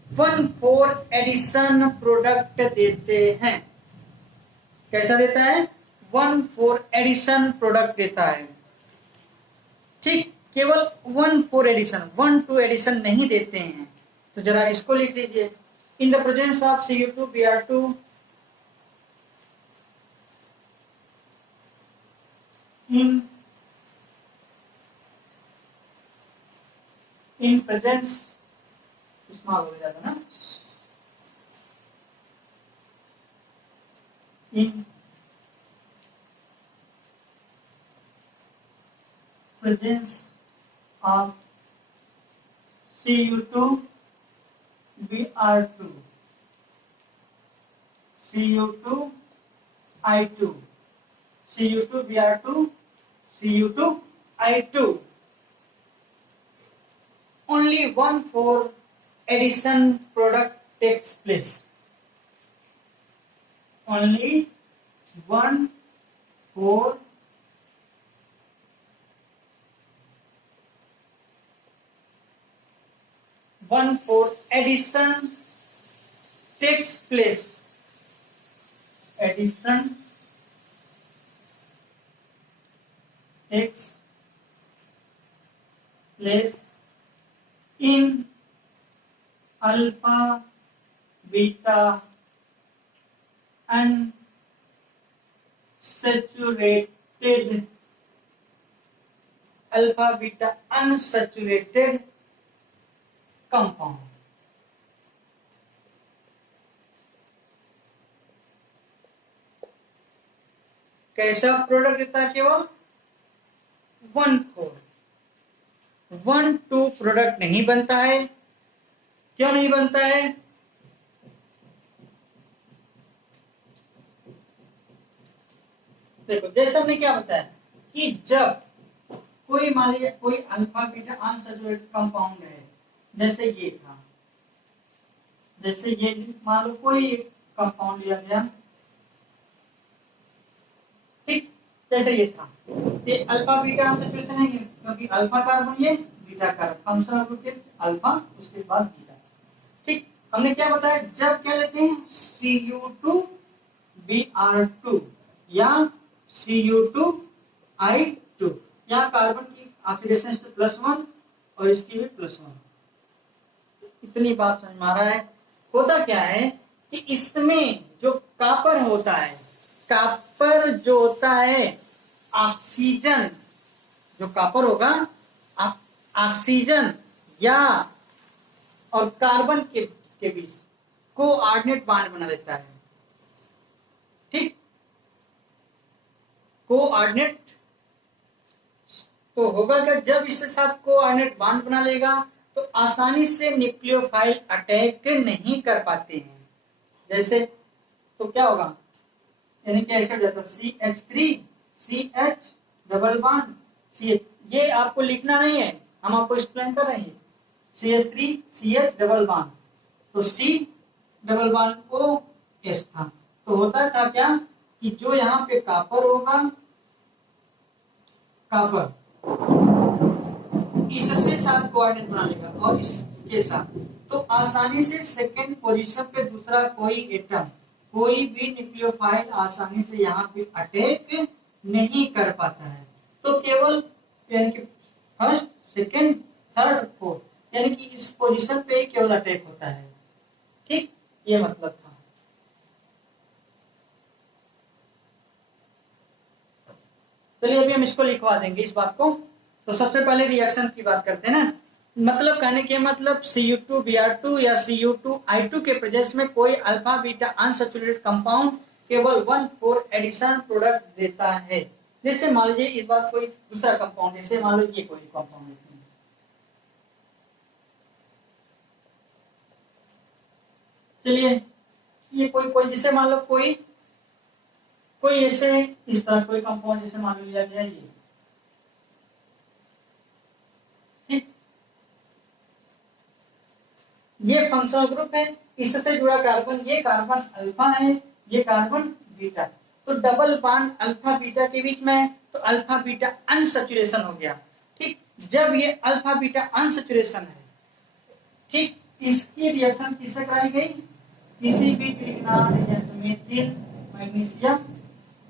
1,4 एडिशन प्रोडक्ट देते हैं। कैसा देता है, 1,4 एडिशन प्रोडक्ट देता है, ठीक। केवल 1,4 एडिशन, 1,2 एडिशन नहीं देते हैं। तो जरा इसको लिख लीजिए, in the presence of Cu2Br2 in presence, small हो जाता ना, in presence of Cu2Br2 Cu2I2 Cu2Br2 Cu2I2 only 1,4 addition product takes place, only 1,4 addition takes place, addition takes place in alpha beta unsaturated compound. कैसा product देता है, केवल 1,4 1,2 product नहीं बनता है। क्यों नहीं बनता है, देखो जैसे हमने क्या बताया कि जब कोई मान लीजिए कोई अल्फा बीटा अनसैचुरेटेड कंपाउंड है, जैसे ये था, जैसे ये मान लो कोई कंपाउंड लिया गया, ठीक, जैसे ये था, ये अल्फा बीटा अनसैचुरेशन है क्योंकि अल्फा कार्बन ये beta carbon, function of group alpha उसके बाद बीटा, ठीक। हमने क्या बताया, जब क्या लेते हैं Cu2 Br2 या Cu2I2, यहाँ कार्बन की ऑक्सीडेशन +1 और इसकी भी +1। इतनी बात समझ में आ रहा है। होता क्या है कि इसमें जो कॉपर होता है, कॉपर जो होता है ऑक्सीजन, जो कॉपर होगा ऑक्सीजन या और कार्बन के बीच कोऑर्डिनेट बांड बना लेता है, ठीक। कोऑर्डिनेट तो होगा क्या, जब इसके साथ कोऑर्डिनेट बांड बना लेगा तो आसानी से न्यूक्लियोफाइल अटैक नहीं कर पाते हैं। जैसे तो क्या होगा, यानी कि ऐसे हो जाता CH3 CH double bond CH, ये आपको लिखना नहीं है, हम आपको एक्सप्लेन कर रहे हैं। CH3 CH डबल बॉन्ड, तो C डबल बॉन्ड OH था, तो होता था क्या कि जो यहाँ पे कॉपर होगा, कॉपर इससे साथ कोऑर्डिनेट बना लेगा और इसके साथ, तो आसानी से सेकंड पोजीशन पे दूसरा कोई एटम, कोई भी न्यूक्लियोफाइल आसानी से यहाँ पे अटैक नहीं कर पाता है। तो केवल यानी कि फर्स्ट सेकंड थर्ड फोर्थ, यानी कि इस पोजीशन पे ही केवल अटैक होता है, ठीक, ये मतलब था। चलिए अभी हम इसको लिखवा देंगे इस बात को। तो सबसे पहले रिएक्शन की बात करते हैं ना, मतलब कहने के मतलब Cu2Br2 या Cu2I2 के प्रेजेंस में कोई अल्फा बीटा अनसैचुरेटेड कंपाउंड केवल 1,4 एडिशन प्रोडक्ट देता है। जैसे मान लीजिए इस बार कोई दूसरा कंपाउंड, जैसे मान लो ये कोई कंपाउंड है, चलिए ये कोई जैसे मान लो कोई ऐसे इस तरह कोई कंपाउंड जैसे मान लो लिया गया ये, ये फंक्शनल ग्रुप है, इससे जुड़ा कार्बन, ये कार्बन अल्फा है, ये कार्बन बीटा, तो डबल बॉन्ड अल्फा बीटा के बीच में, तो अल्फा बीटा अनसैचुरेशन हो गया, ठीक। जब ये अल्फा बीटा अनसैचुरेशन है, ठीक, इसकी रिएक्शन किससे कराई गई, किसी भी greenhouse gas methyl magnesium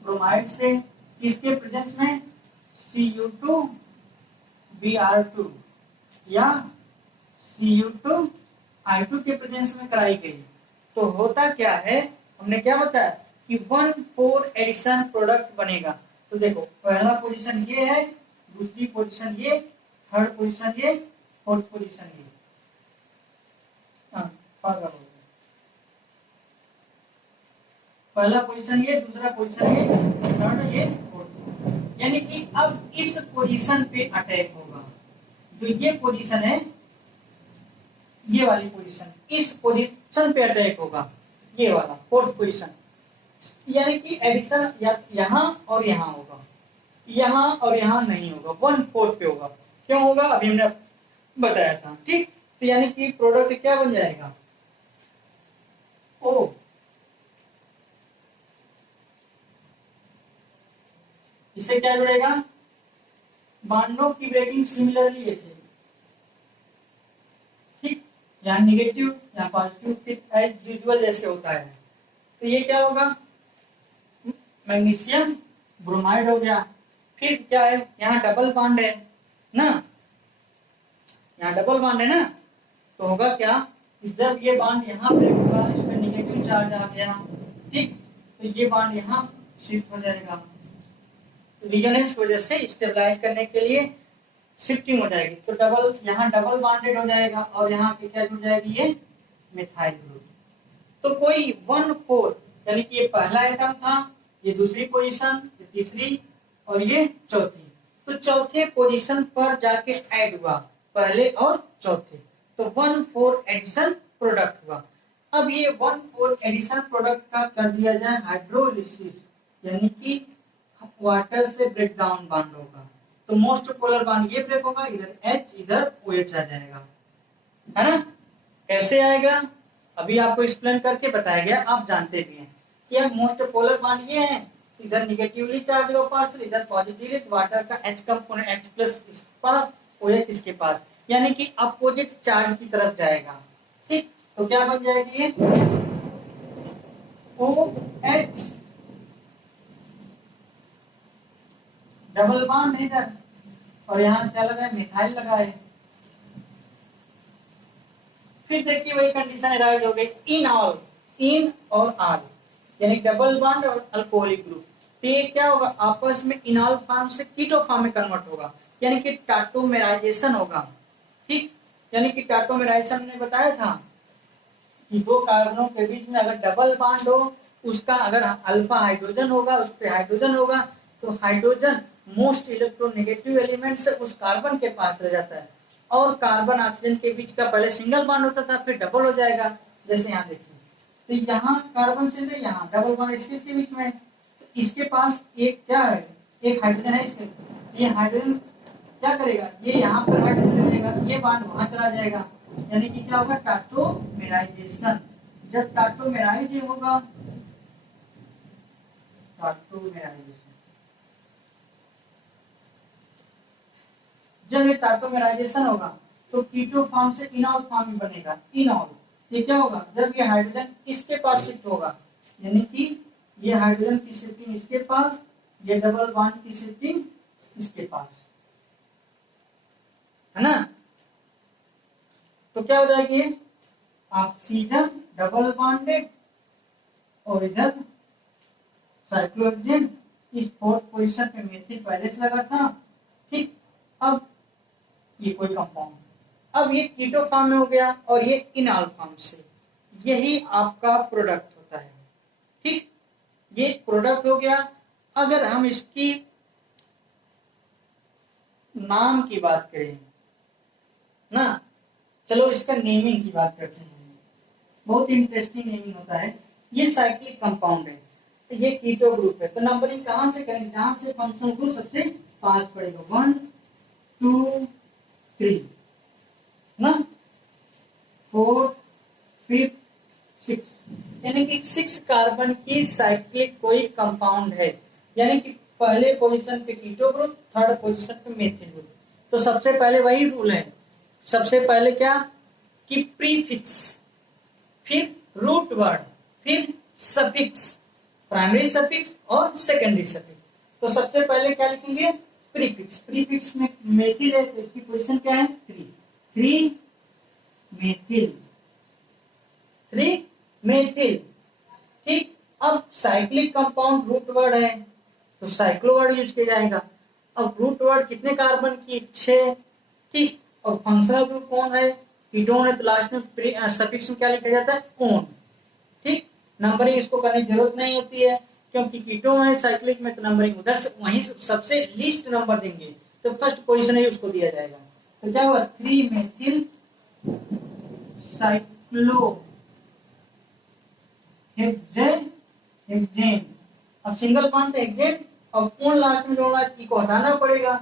bromide से, किसके प्रेजेंस में Cu2 Br2 या Cu2I2 के प्रेजेंस में कराई गई। तो होता क्या है, हमने क्या बताया कि 1,4 एडिशन प्रोडक्ट बनेगा। तो देखो पहला पोजीशन ये है, दूसरी पोजीशन ये, थर्ड पोजीशन ये, फोर्थ पोजीशन ये, पहला पोजीशन ये, दूसरा पोजीशन ये, थर्ड ये, फोर्थ। यानी कि अब इस पोजीशन पे अटैक होगा, जो ये पोजीशन है, ये वाली पोजीशन, इस पोजीशन पे अटैक होगा, ये वाला फोर्थ पोजीशन, यानी कि एडिशन यहाँ और यहाँ होगा, यहाँ और यहाँ नहीं होगा, 1/4 पे होगा। क्यों होगा, अभी हमने बताया था, ठीक। तो यानी कि प्रोडक्ट क्या बन जाएगा, ओ, इसे क्या जुड़ेगा, बांडों की ब्रेकिंग सिमिलरली ऐसे, ठीक, यहाँ निगेटिव यहाँ पॉजिटिव, फिर एज यूजुअल जैसे होता है। तो ये क्या होगा, मैग्नीशियम ब्रोमाइड हो गया, फिर क्या है, यहाँ डबल बॉन्ड है ना, यहाँ डबल बॉन्ड है ना, तो होगा क्या, जब ये बॉन्ड यहाँ ब्रेक होगा, इसमें निगेटिव चार्ज आ गया, ठीक, तो ये बॉन्ड यहाँ शिफ्ट हो जाएगा, रिजोनेंस की वजह से स्टेबलाइज करने के लिए शिफ्टिंग हो जाएगी, तो डबल यहाँ डबल बॉन्डेड हो जाएगा और यहाँ पे क्या जुड़ जाएगी, ये मिथाइल ग्रुप। तो कोई 1/4 यानी कि ये पहला एटम था, ये दूसरी पोजीशन, ये तीसरी और ये चौथी, तो चौथे पोजीशन पर जाके ऐड हुआ पहले और चौथे, तो 1/4 एडिशन प्रोडक्ट हुआ। अब ये 1/4 एडिशन प्रोडक्ट का कर दिया जाए हाइड्रोलिसिस, यानी कि वाटर से ब्रेक डाउन बॉन्ड होगा, तो मोस्ट पोलर बॉन्ड ये ब्रेक होगा, इधर H इधर OH आ जाएगा, है ना। कैसे आएगा अभी आपको एक्सप्लेन करके बताया गया, आप जानते भी हैं कि अब मोस्ट पोलर बॉन्ड ये है, इधर निगेटिवली चार्ज होगा पार्शियल, इधर पॉजिटिवली, वाटर का H कंपोनेंट H प्लस इसके पास, OH इसके पास, यानी कि अपोजिट चार्ज की तरफ जाएगा। ठीक, तो क्या बन जाएगी ये OH डबल बॉन्ड इधर, और यहाँ क्या लगा है, मिथाइल लगा है। फिर देखिए वही कंडीशन राइज हो गई, इन ऑल, इन और ऑल, यानी डबल बॉन्ड और अल्कोहलिक ग्रुप, तो ये क्या होगा, आपस में इनॉल फॉर्म से कीटो फॉर्म में कन्वर्ट होगा, यानी कि टाटोमेराइजेशन होगा। ठीक, यानी कि टाटोमेराइजेशन ने बताया था कि दो कार्बनों के बीच में अगर डबल बॉन्ड हो, उसका अगर अल्फा हाइड्रोजन होगा, उस पे हाइड्रोजन होगा, तो हाइड्रोजन मोस्ट इलेक्ट्रोनेगेटिव एलिमेंट से उस कार्बन के पास चला जाता है, और कार्बन ऑक्सीजन के बीच का पहले सिंगल बॉन्ड होता था, फिर डबल हो जाएगा, जैसे यहाँ देखिए, तो यहाँ कार्बन से यहाँ डबल बॉन्ड इसके बीच में, तो इसके पास एक क्या है, एक हाइड्रोजन है इसके, ये हाइड्रोजन क्या करेगा, ये यहाँ पर हाइड्रोजन लेगा, ये बॉन्ड वहां चला जाएगा, यानी कि क्या होगा, टाटोमेराइजेशन। जब टाटोमेराइज होगा, टाटोमेराइजेशन, जब ये टाटोमेराइजेशन होगा तो कीटो फॉर्म से इनॉल फॉर्म में बनेगा, इनॉल। ये क्या होगा, जब ये हाइड्रोजन इसके पास शिफ्ट होगा, यानी कि ये हाइड्रोजन की शिफ्टिंग इसके पास, ये डबल बॉन्ड की शिफ्टिंग इसके पास, है ना। तो क्या हो जाएगी, ऑक्सीजन डबल बॉन्डेड, और इधर साइक्लोहेक्सेन इस फोर्थ पोजीशन पे मेथिल पहले से लगा था। ठीक, अब ये कोई कंपाउंड, अब ये कीटो फॉर्म में हो गया और ये इनॉल फॉर्म से, यही आपका प्रोडक्ट होता है। ठीक, ये प्रोडक्ट हो गया। अगर हम इसकी नाम की बात करें ना, चलो इसका नेमिंग की बात करते हैं, बहुत इंटरेस्टिंग नेमिंग होता है। ये साइक्लिक कंपाउंड है, तो ये कीटो ग्रुप है, तो नंबरिंग कहां से करेंगे, जहां से फंक्शन ग्रुप सबसे पास पड़ेगा, 1 2 3 ना, 4 5 6, यानी कि 6 कार्बन की साइक्लिक कोई कंपाउंड है, यानी कि पहले पोजीशन पे कीटो ग्रुप, थर्ड पोजीशन पे मेथिल ग्रुप। तो सबसे पहले वही रूल है, सबसे पहले क्या कि प्रीफिक्स, फिर रूट वर्ड, फिर सफिक्स, प्राइमरी सफिक्स और सेकेंडरी सफिक्स। तो सबसे पहले क्या लिखेंगे, प्रीफिक्स, प्रीफिक्स में मेथिल है तो इसकी पोजीशन क्या है, 3 मेथिल, 3 मेथिल। ठीक, अब साइक्लिक कंपाउंड रूट वर्ड है तो साइक्लो वर्ड यूज किया जाएगा। अब रूट वर्ड कितने कार्बन की, 6। ठीक, और फंक्शनल ग्रुप कौन है, कीटोन है, तो लास्ट में सफिक्स में क्या लिखा जाता है, ओन। ठीक, नंबरिंग इसको करने की जरूरत नहीं होती है, क्योंकि कीटोन है साइक्लिक में, तो नंबरिंग उधर से वहीं से सबसे लीस्ट नंबर देंगे, तो फर्स्ट पोजीशन है उसको दिया जाएगा। तो क्या हुआ, 3 मेथिल साइक्लो हेक्सेन। अब सिंगल बॉन्ड है हेक्सेन, अब कौन लास्ट में जोड़ना है, को हटाना पड़ेगा,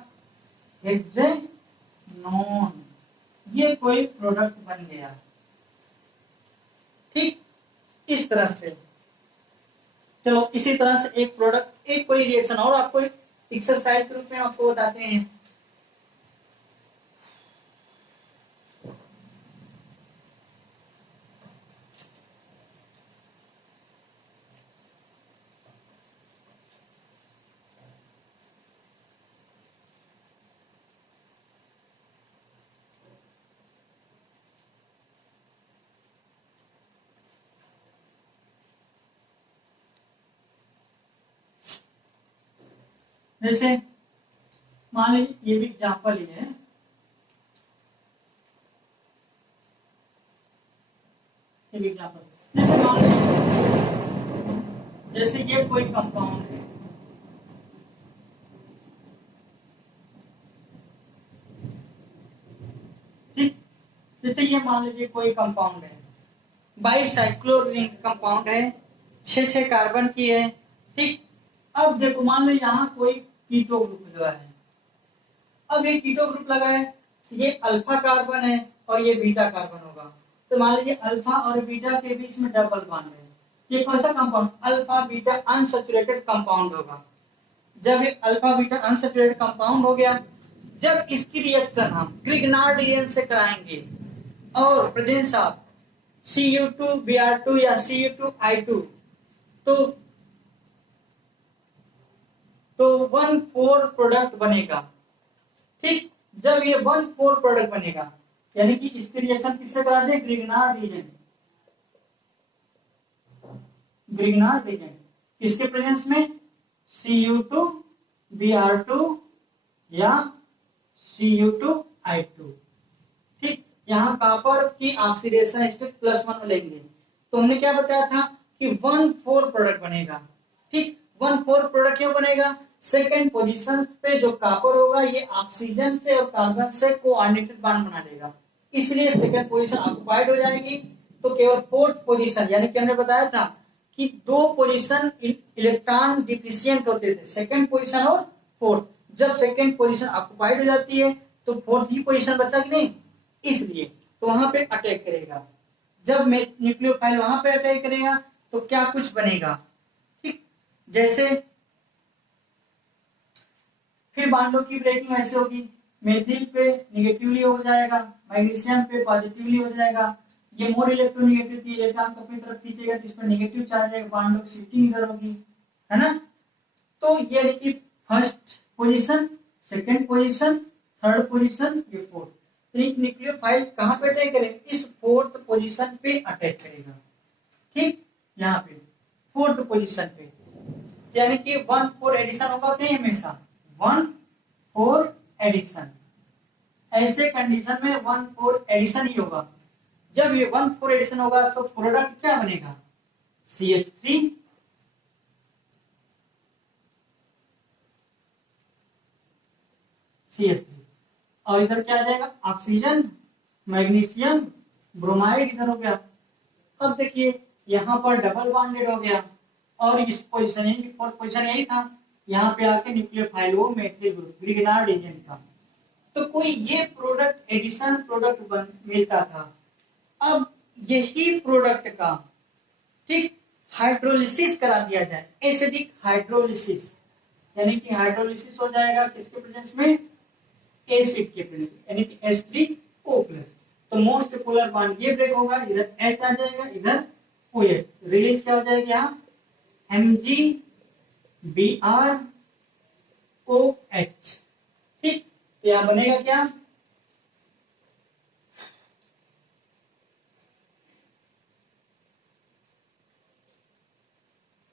हेक्सेनोन, ये कोई प्रोडक्ट बन गया। ठीक, इस तरह से, चलो इसी तरह से एक प्रोडक्ट, एक कोई रिएक्शन और आपको एक एक्सरसाइज के रूप में आपको बताते हैं। जैसे मान लीजिए ये भी एग्जाम्पल ही है, ये भी एग्जाम्पल, जैसे मान लीजिए जैसे ये कोई कंपाउंड है, ठीक, जैसे ये मान लीजिए कोई कंपाउंड है, बाईसाइक्लोरिंग कंपाउंड है, 6 कार्बन की है। ठीक, अब देखो मान लो यहाँ कोई कीटो ग्रुप लगा है। अब ये कीटो ग्रुप लगा है, ये अल्फा कार्बन है और ये बीटा कार्बन होगा। तो मान लीजिए अल्फा और बीटा के बीच में डबल बॉन्ड है। ये कौन सा compound? Alpha beta unsaturated compound होगा। जब ये अल्फा बीटा अनसैचुरेटेड कंपाउंड हो गया, जब इसकी रिएक्शन हम ग्रिग्नार्ड रिएक्शन से कराएंगे और प्रेजेंस ऑफ Cu2Br2 या Cu2I2 तो 1,4 प्रोडक्ट बनेगा। ठीक, जब ये 1,4 प्रोडक्ट बनेगा यानी कि इसकी रिएक्शन किससे करा दे? Grignard reagent. ग्रिग्नार्ड रिएजेंट किसके प्रेजेंस में? Cu2Br2 या Cu2I2। ठीक, यहाँ कॉपर की ऑक्सीडेशन स्टेट +1 लेंगे तो हमने क्या बताया था कि 1,4 प्रोडक्ट बनेगा। ठीक, 1,4 प्रोडक्ट क्यों बनेगा? सेकेंड पोजीशन पे जो कॉपर होगा ये ऑक्सीजन से और कार्बन से कोऑर्डिनेटेड बॉन्ड बना देगा, इसलिए सेकेंड पोजीशन ऑक्युपाइड हो जाएगी। तो केवल फोर्थ पोजीशन, यानी कि हमने बताया था कि 2 पोजीशन इलेक्ट्रॉन डिफिशियंट होते थे, सेकेंड पोजीशन और फोर्थ। जब सेकेंड पोजीशन ऑक्युपाइड हो जाती है तो फोर्थ ही पोजीशन बचा कि नहीं, इसलिए तो वहां पे अटैक करेगा। जब न्यूक्लियोफाइल वहां पे अटैक करेगा तो क्या कुछ बनेगा? ठीक, जैसे फिर बांडों की ब्रेकिंग ऐसे होगी, मेथिल पे निगेटिवली हो जाएगा, मैग्नीशियम पे पॉजिटिवली हो जाएगा। ये मोर इलेक्ट्रोनेगेटिव थी, इलेक्ट्रॉन को अपनी तरफ खींचेगा तो इस पर नेगेटिव चार्ज आएगा, बांडों की शिफ्टिंग इधर होगी, है ना। तो ये देखिए first position, second position, third position, ये फोर्थ। तो एक न्यूक्लियोफाइल कहां पे अटैक करेगा? इस फोर्थ पोजीशन पे अटैक करेगा। ठीक, यहाँ पे फोर्थ पोजीशन पे, यानी कि 1,4 एडिशन होगा नहीं, हमेशा 1,4 एडिशन। ऐसे कंडीशन में 1,4 एडिशन ही होगा। जब ये 1,4 एडिशन होगा तो प्रोडक्ट क्या बनेगा? CH3 CH3 और इधर क्या आ जाएगा? ऑक्सीजन, मैग्नीशियम, ब्रोमाइड इधर हो गया। अब देखिए यहाँ पर डबल बॉन्डेड हो गया और इस पोजीशन यानी कि फोर्थ पोजीशन यही था, यहाँ पे आके न्यूक्लियोफाइल वो मेथिल ग्रुप ग्रिग्नार्ड एजेंट का। तो कोई ये प्रोडक्ट एडिशन प्रोडक्ट मिलता था। अब यही प्रोडक्ट का ठीक हाइड्रोलिसिस करा दिया जाए, एसिडिक हाइड्रोलिसिस, यानी कि हाइड्रोलिसिस हो जाएगा किसके प्रेजेंस में? एसिड के प्रेजेंस, यानी कि H3O+। तो मोस्ट पोलर बॉन्ड ये ब्रेक होगा, इधर H आ जाएगा, इधर OH, रिलीज क्या हो जाएगा? यहाँ MgBrOH। ठीक, तो यहाँ बनेगा क्या?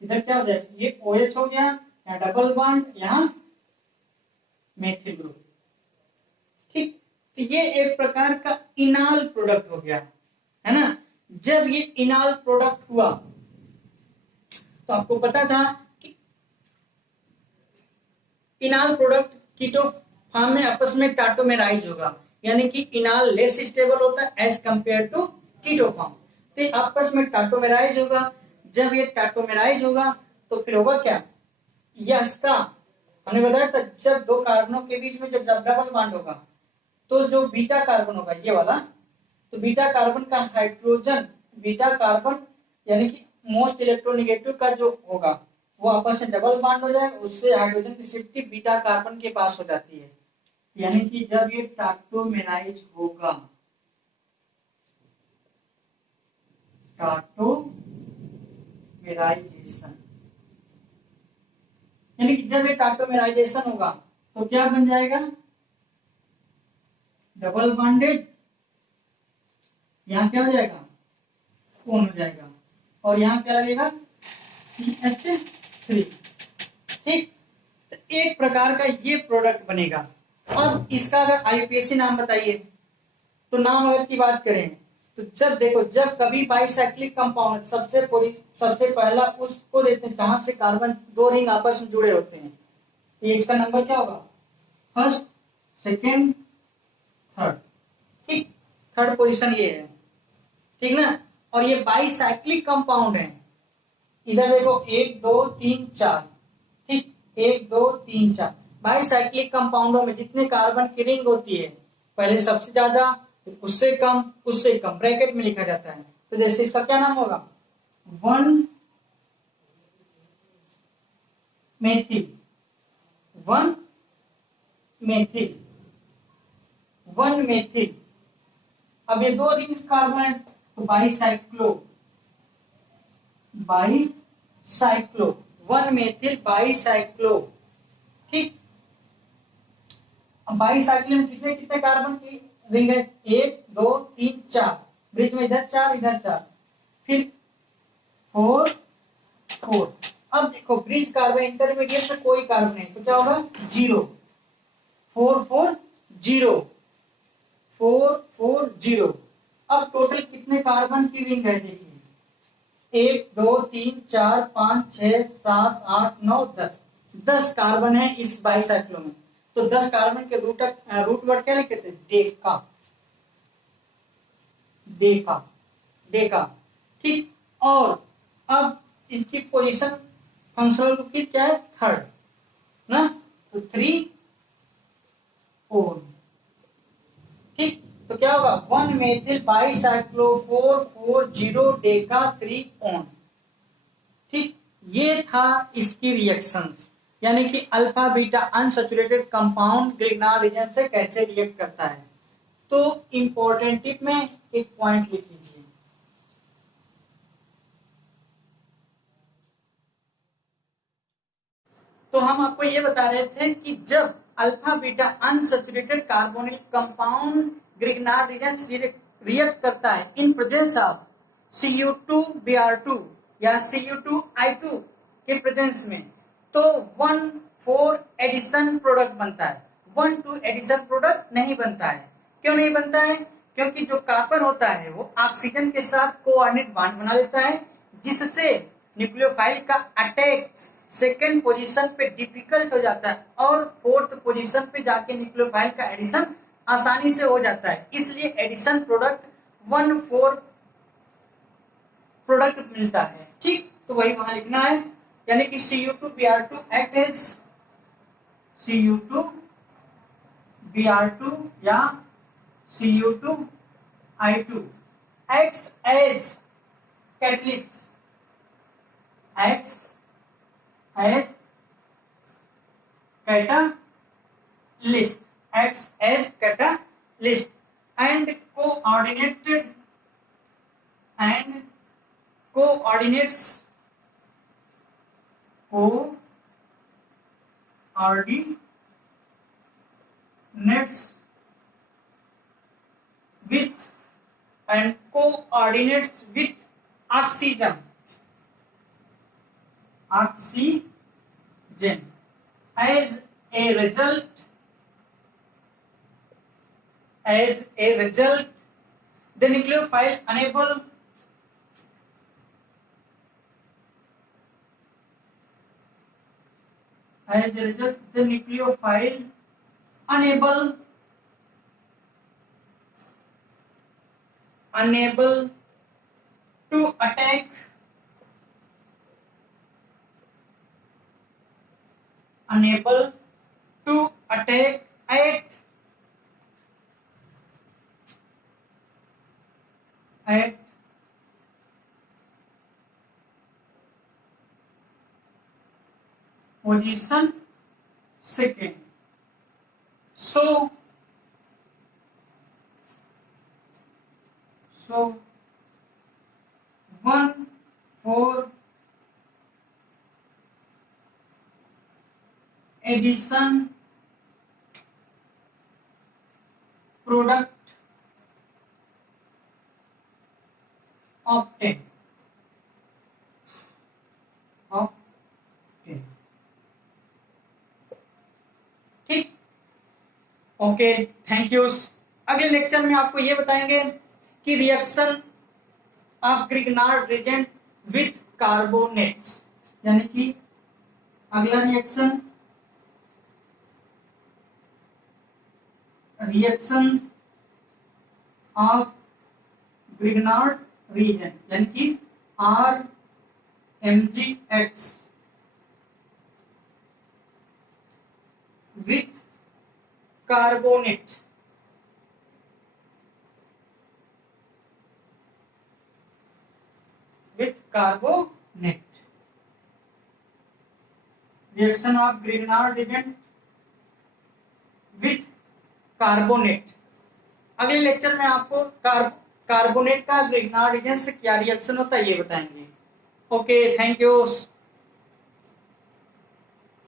इधर क्या हो जाएगा? ये OH हो गया, यहाँ डबल बॉन्ड, यहाँ मेथिल ग्रुप। ठीक, तो ये एक प्रकार का इनाल प्रोडक्ट हो गया, है ना। जब ये इनाल प्रोडक्ट हुआ तो आपको पता था कि इनाल प्रोडक्ट कीटो फॉर्म में आपस में टाटोमेराइज होगा, यानी कि इनाल लेस स्टेबल होता है as compare to keto form. तो ये आपस में टाटोमेराइज होगा। जब ये टाटोमेराइज होगा तो फिर होगा क्या? इसका हमने बताया था जब 2 कार्बनों के बीच में जब डबल बॉन्ड होगा तो जो बीटा कार्बन होगा ये वाला, तो बीटा कार्बन का हाइड्रोजन, बीटा कार्बन यानी कि मोस्ट इलेक्ट्रोनेगेटिव का जो होगा वो आपस में डबल बॉन्ड हो जाएगा, उससे हाइड्रोजन की शिफ्टिंग बीटा कार्बन के पास हो जाती है। यानी कि जब ये टाटोमेराइज होगा, टाटोमेराइजेशन, यानी कि जब ये टाटोमेराइजेशन होगा तो क्या बन जाएगा? डबल बॉन्डेड, यहाँ क्या हो जाएगा? कौन हो जाएगा, और यहाँ क्या लगेगा? CH3। ठीक, तो एक प्रकार का ये प्रोडक्ट बनेगा। अब इसका अगर IUPAC नाम बताइए, तो नाम अगर की बात करें तो जब देखो, जब कभी बाइसाइक्लिक कंपाउंड सबसे पहला उसको देते हैं जहां से कार्बन 2 रिंग आपस में जुड़े होते हैं, तो इसका नंबर क्या होगा? First, second, third. ठीक, थर्ड पोजीशन ये है, ठीक ना। और ये बाइसाइक्लिक कंपाउंड है, इधर देखो 1 2 3 4। ठीक, 1 2 3 4। बाईसाइक्लिक कंपाउंडों में जितने कार्बन की रिंग होती है, पहले सबसे ज्यादा, उससे कम, उससे कम, ब्रैकेट में लिखा जाता है। तो जैसे इसका क्या नाम होगा, 1 मेथिल, 1 मेथिल, 1 मेथिल। अब ये दो रिंग कार्बन है तो बाईसाइक्लो, बाईसाइक्लो, 1 मेथिल बाईसाइक्लो। ठीक, अब बाईसाइक्लो में कितने कितने कार्बन की रिंग है, 1 2 3 4, बीच में इधर 4 इधर 4, फिर 4 4। अब देखो ब्रिज कार्बन, इंटरमीडिएट में कोई कार्बन नहीं तो क्या होगा, 0, 4 4 0, 4 4 0। अब टोटल कितने कार्बन की रिंग है, देखिए 1 2 3 4 5 6 7 8 9 10, 10 कार्बन है इस बाईसाइक्लो में। तो 10 कार्बन के रूट वर्ड क्या लिखते थे, डेका, डेका, डेका। ठीक, और अब इसकी पोजीशन फंक्शनल ग्रुप की क्या है, थर्ड ना, तो 3 4। ठीक, तो क्या होगा, 1 मेथिल बाईसाइक्लो 4 4 0 डेका 3 ओन। ठीक, ये था इसकी रिएक्शंस, यानी कि alpha beta unsaturated compound Grignard reason से कैसे रिएक्ट करता है। तो इंपॉर्टेंट टिप में एक पॉइंट लिख लीजिए, तो हम आपको ये बता रहे थे कि जब alpha beta unsaturated carbonyl compound Grignard reason react करता है इन प्रेजेंस ऑफ Cu2Br2 या Cu2I2 के प्रेजेंस में, तो 1,4 एडिशन प्रोडक्ट बनता है, 1,2 एडिशन प्रोडक्ट नहीं बनता है। क्यों नहीं बनता है, क्योंकि जो कॉपर होता है वो ऑक्सीजन के साथ कोऑर्डिनेट बॉन्ड बना लेता है, जिससे न्यूक्लियोफाइल का अटैक सेकेंड पोजीशन पे डिफिकल्ट हो जाता है और फोर्थ पोजीशन पे जाके न्यूक्लियोफाइल का एडिशन आसानी से हो जाता है। इसलिए एडिशन प्रोडक्ट 1,4 प्रोडक्ट मिलता है। ठीक, तो वही वहां लिखना है, यानी कि Cu2Br2 एक्ट एज Cu2Br2 या Cu2I2 acts as catalyst, acts as catalyst, acts as catalyst and coordinates coordinates with oxygen as a result the nucleophile unable unable to attack at position second. So 1,4 addition product obtained. ठीक, okay, thank you. अगले lecture में आपको ये बताएंगे कि reaction of Grignard reagent with carbonates, यानी कि अगला रिएक्शन ऑफ ग्रिग्नार्ड रीजन, यानी कि RMGX with carbonate, with carbonate, reaction of Grignard reagent with carbonate। अगले लेक्चर में आपको कार्बोनेट का ग्रिग्नार्ड रिएजेंट से क्या रिएक्शन होता है ये बताएंगे। Okay, thank you.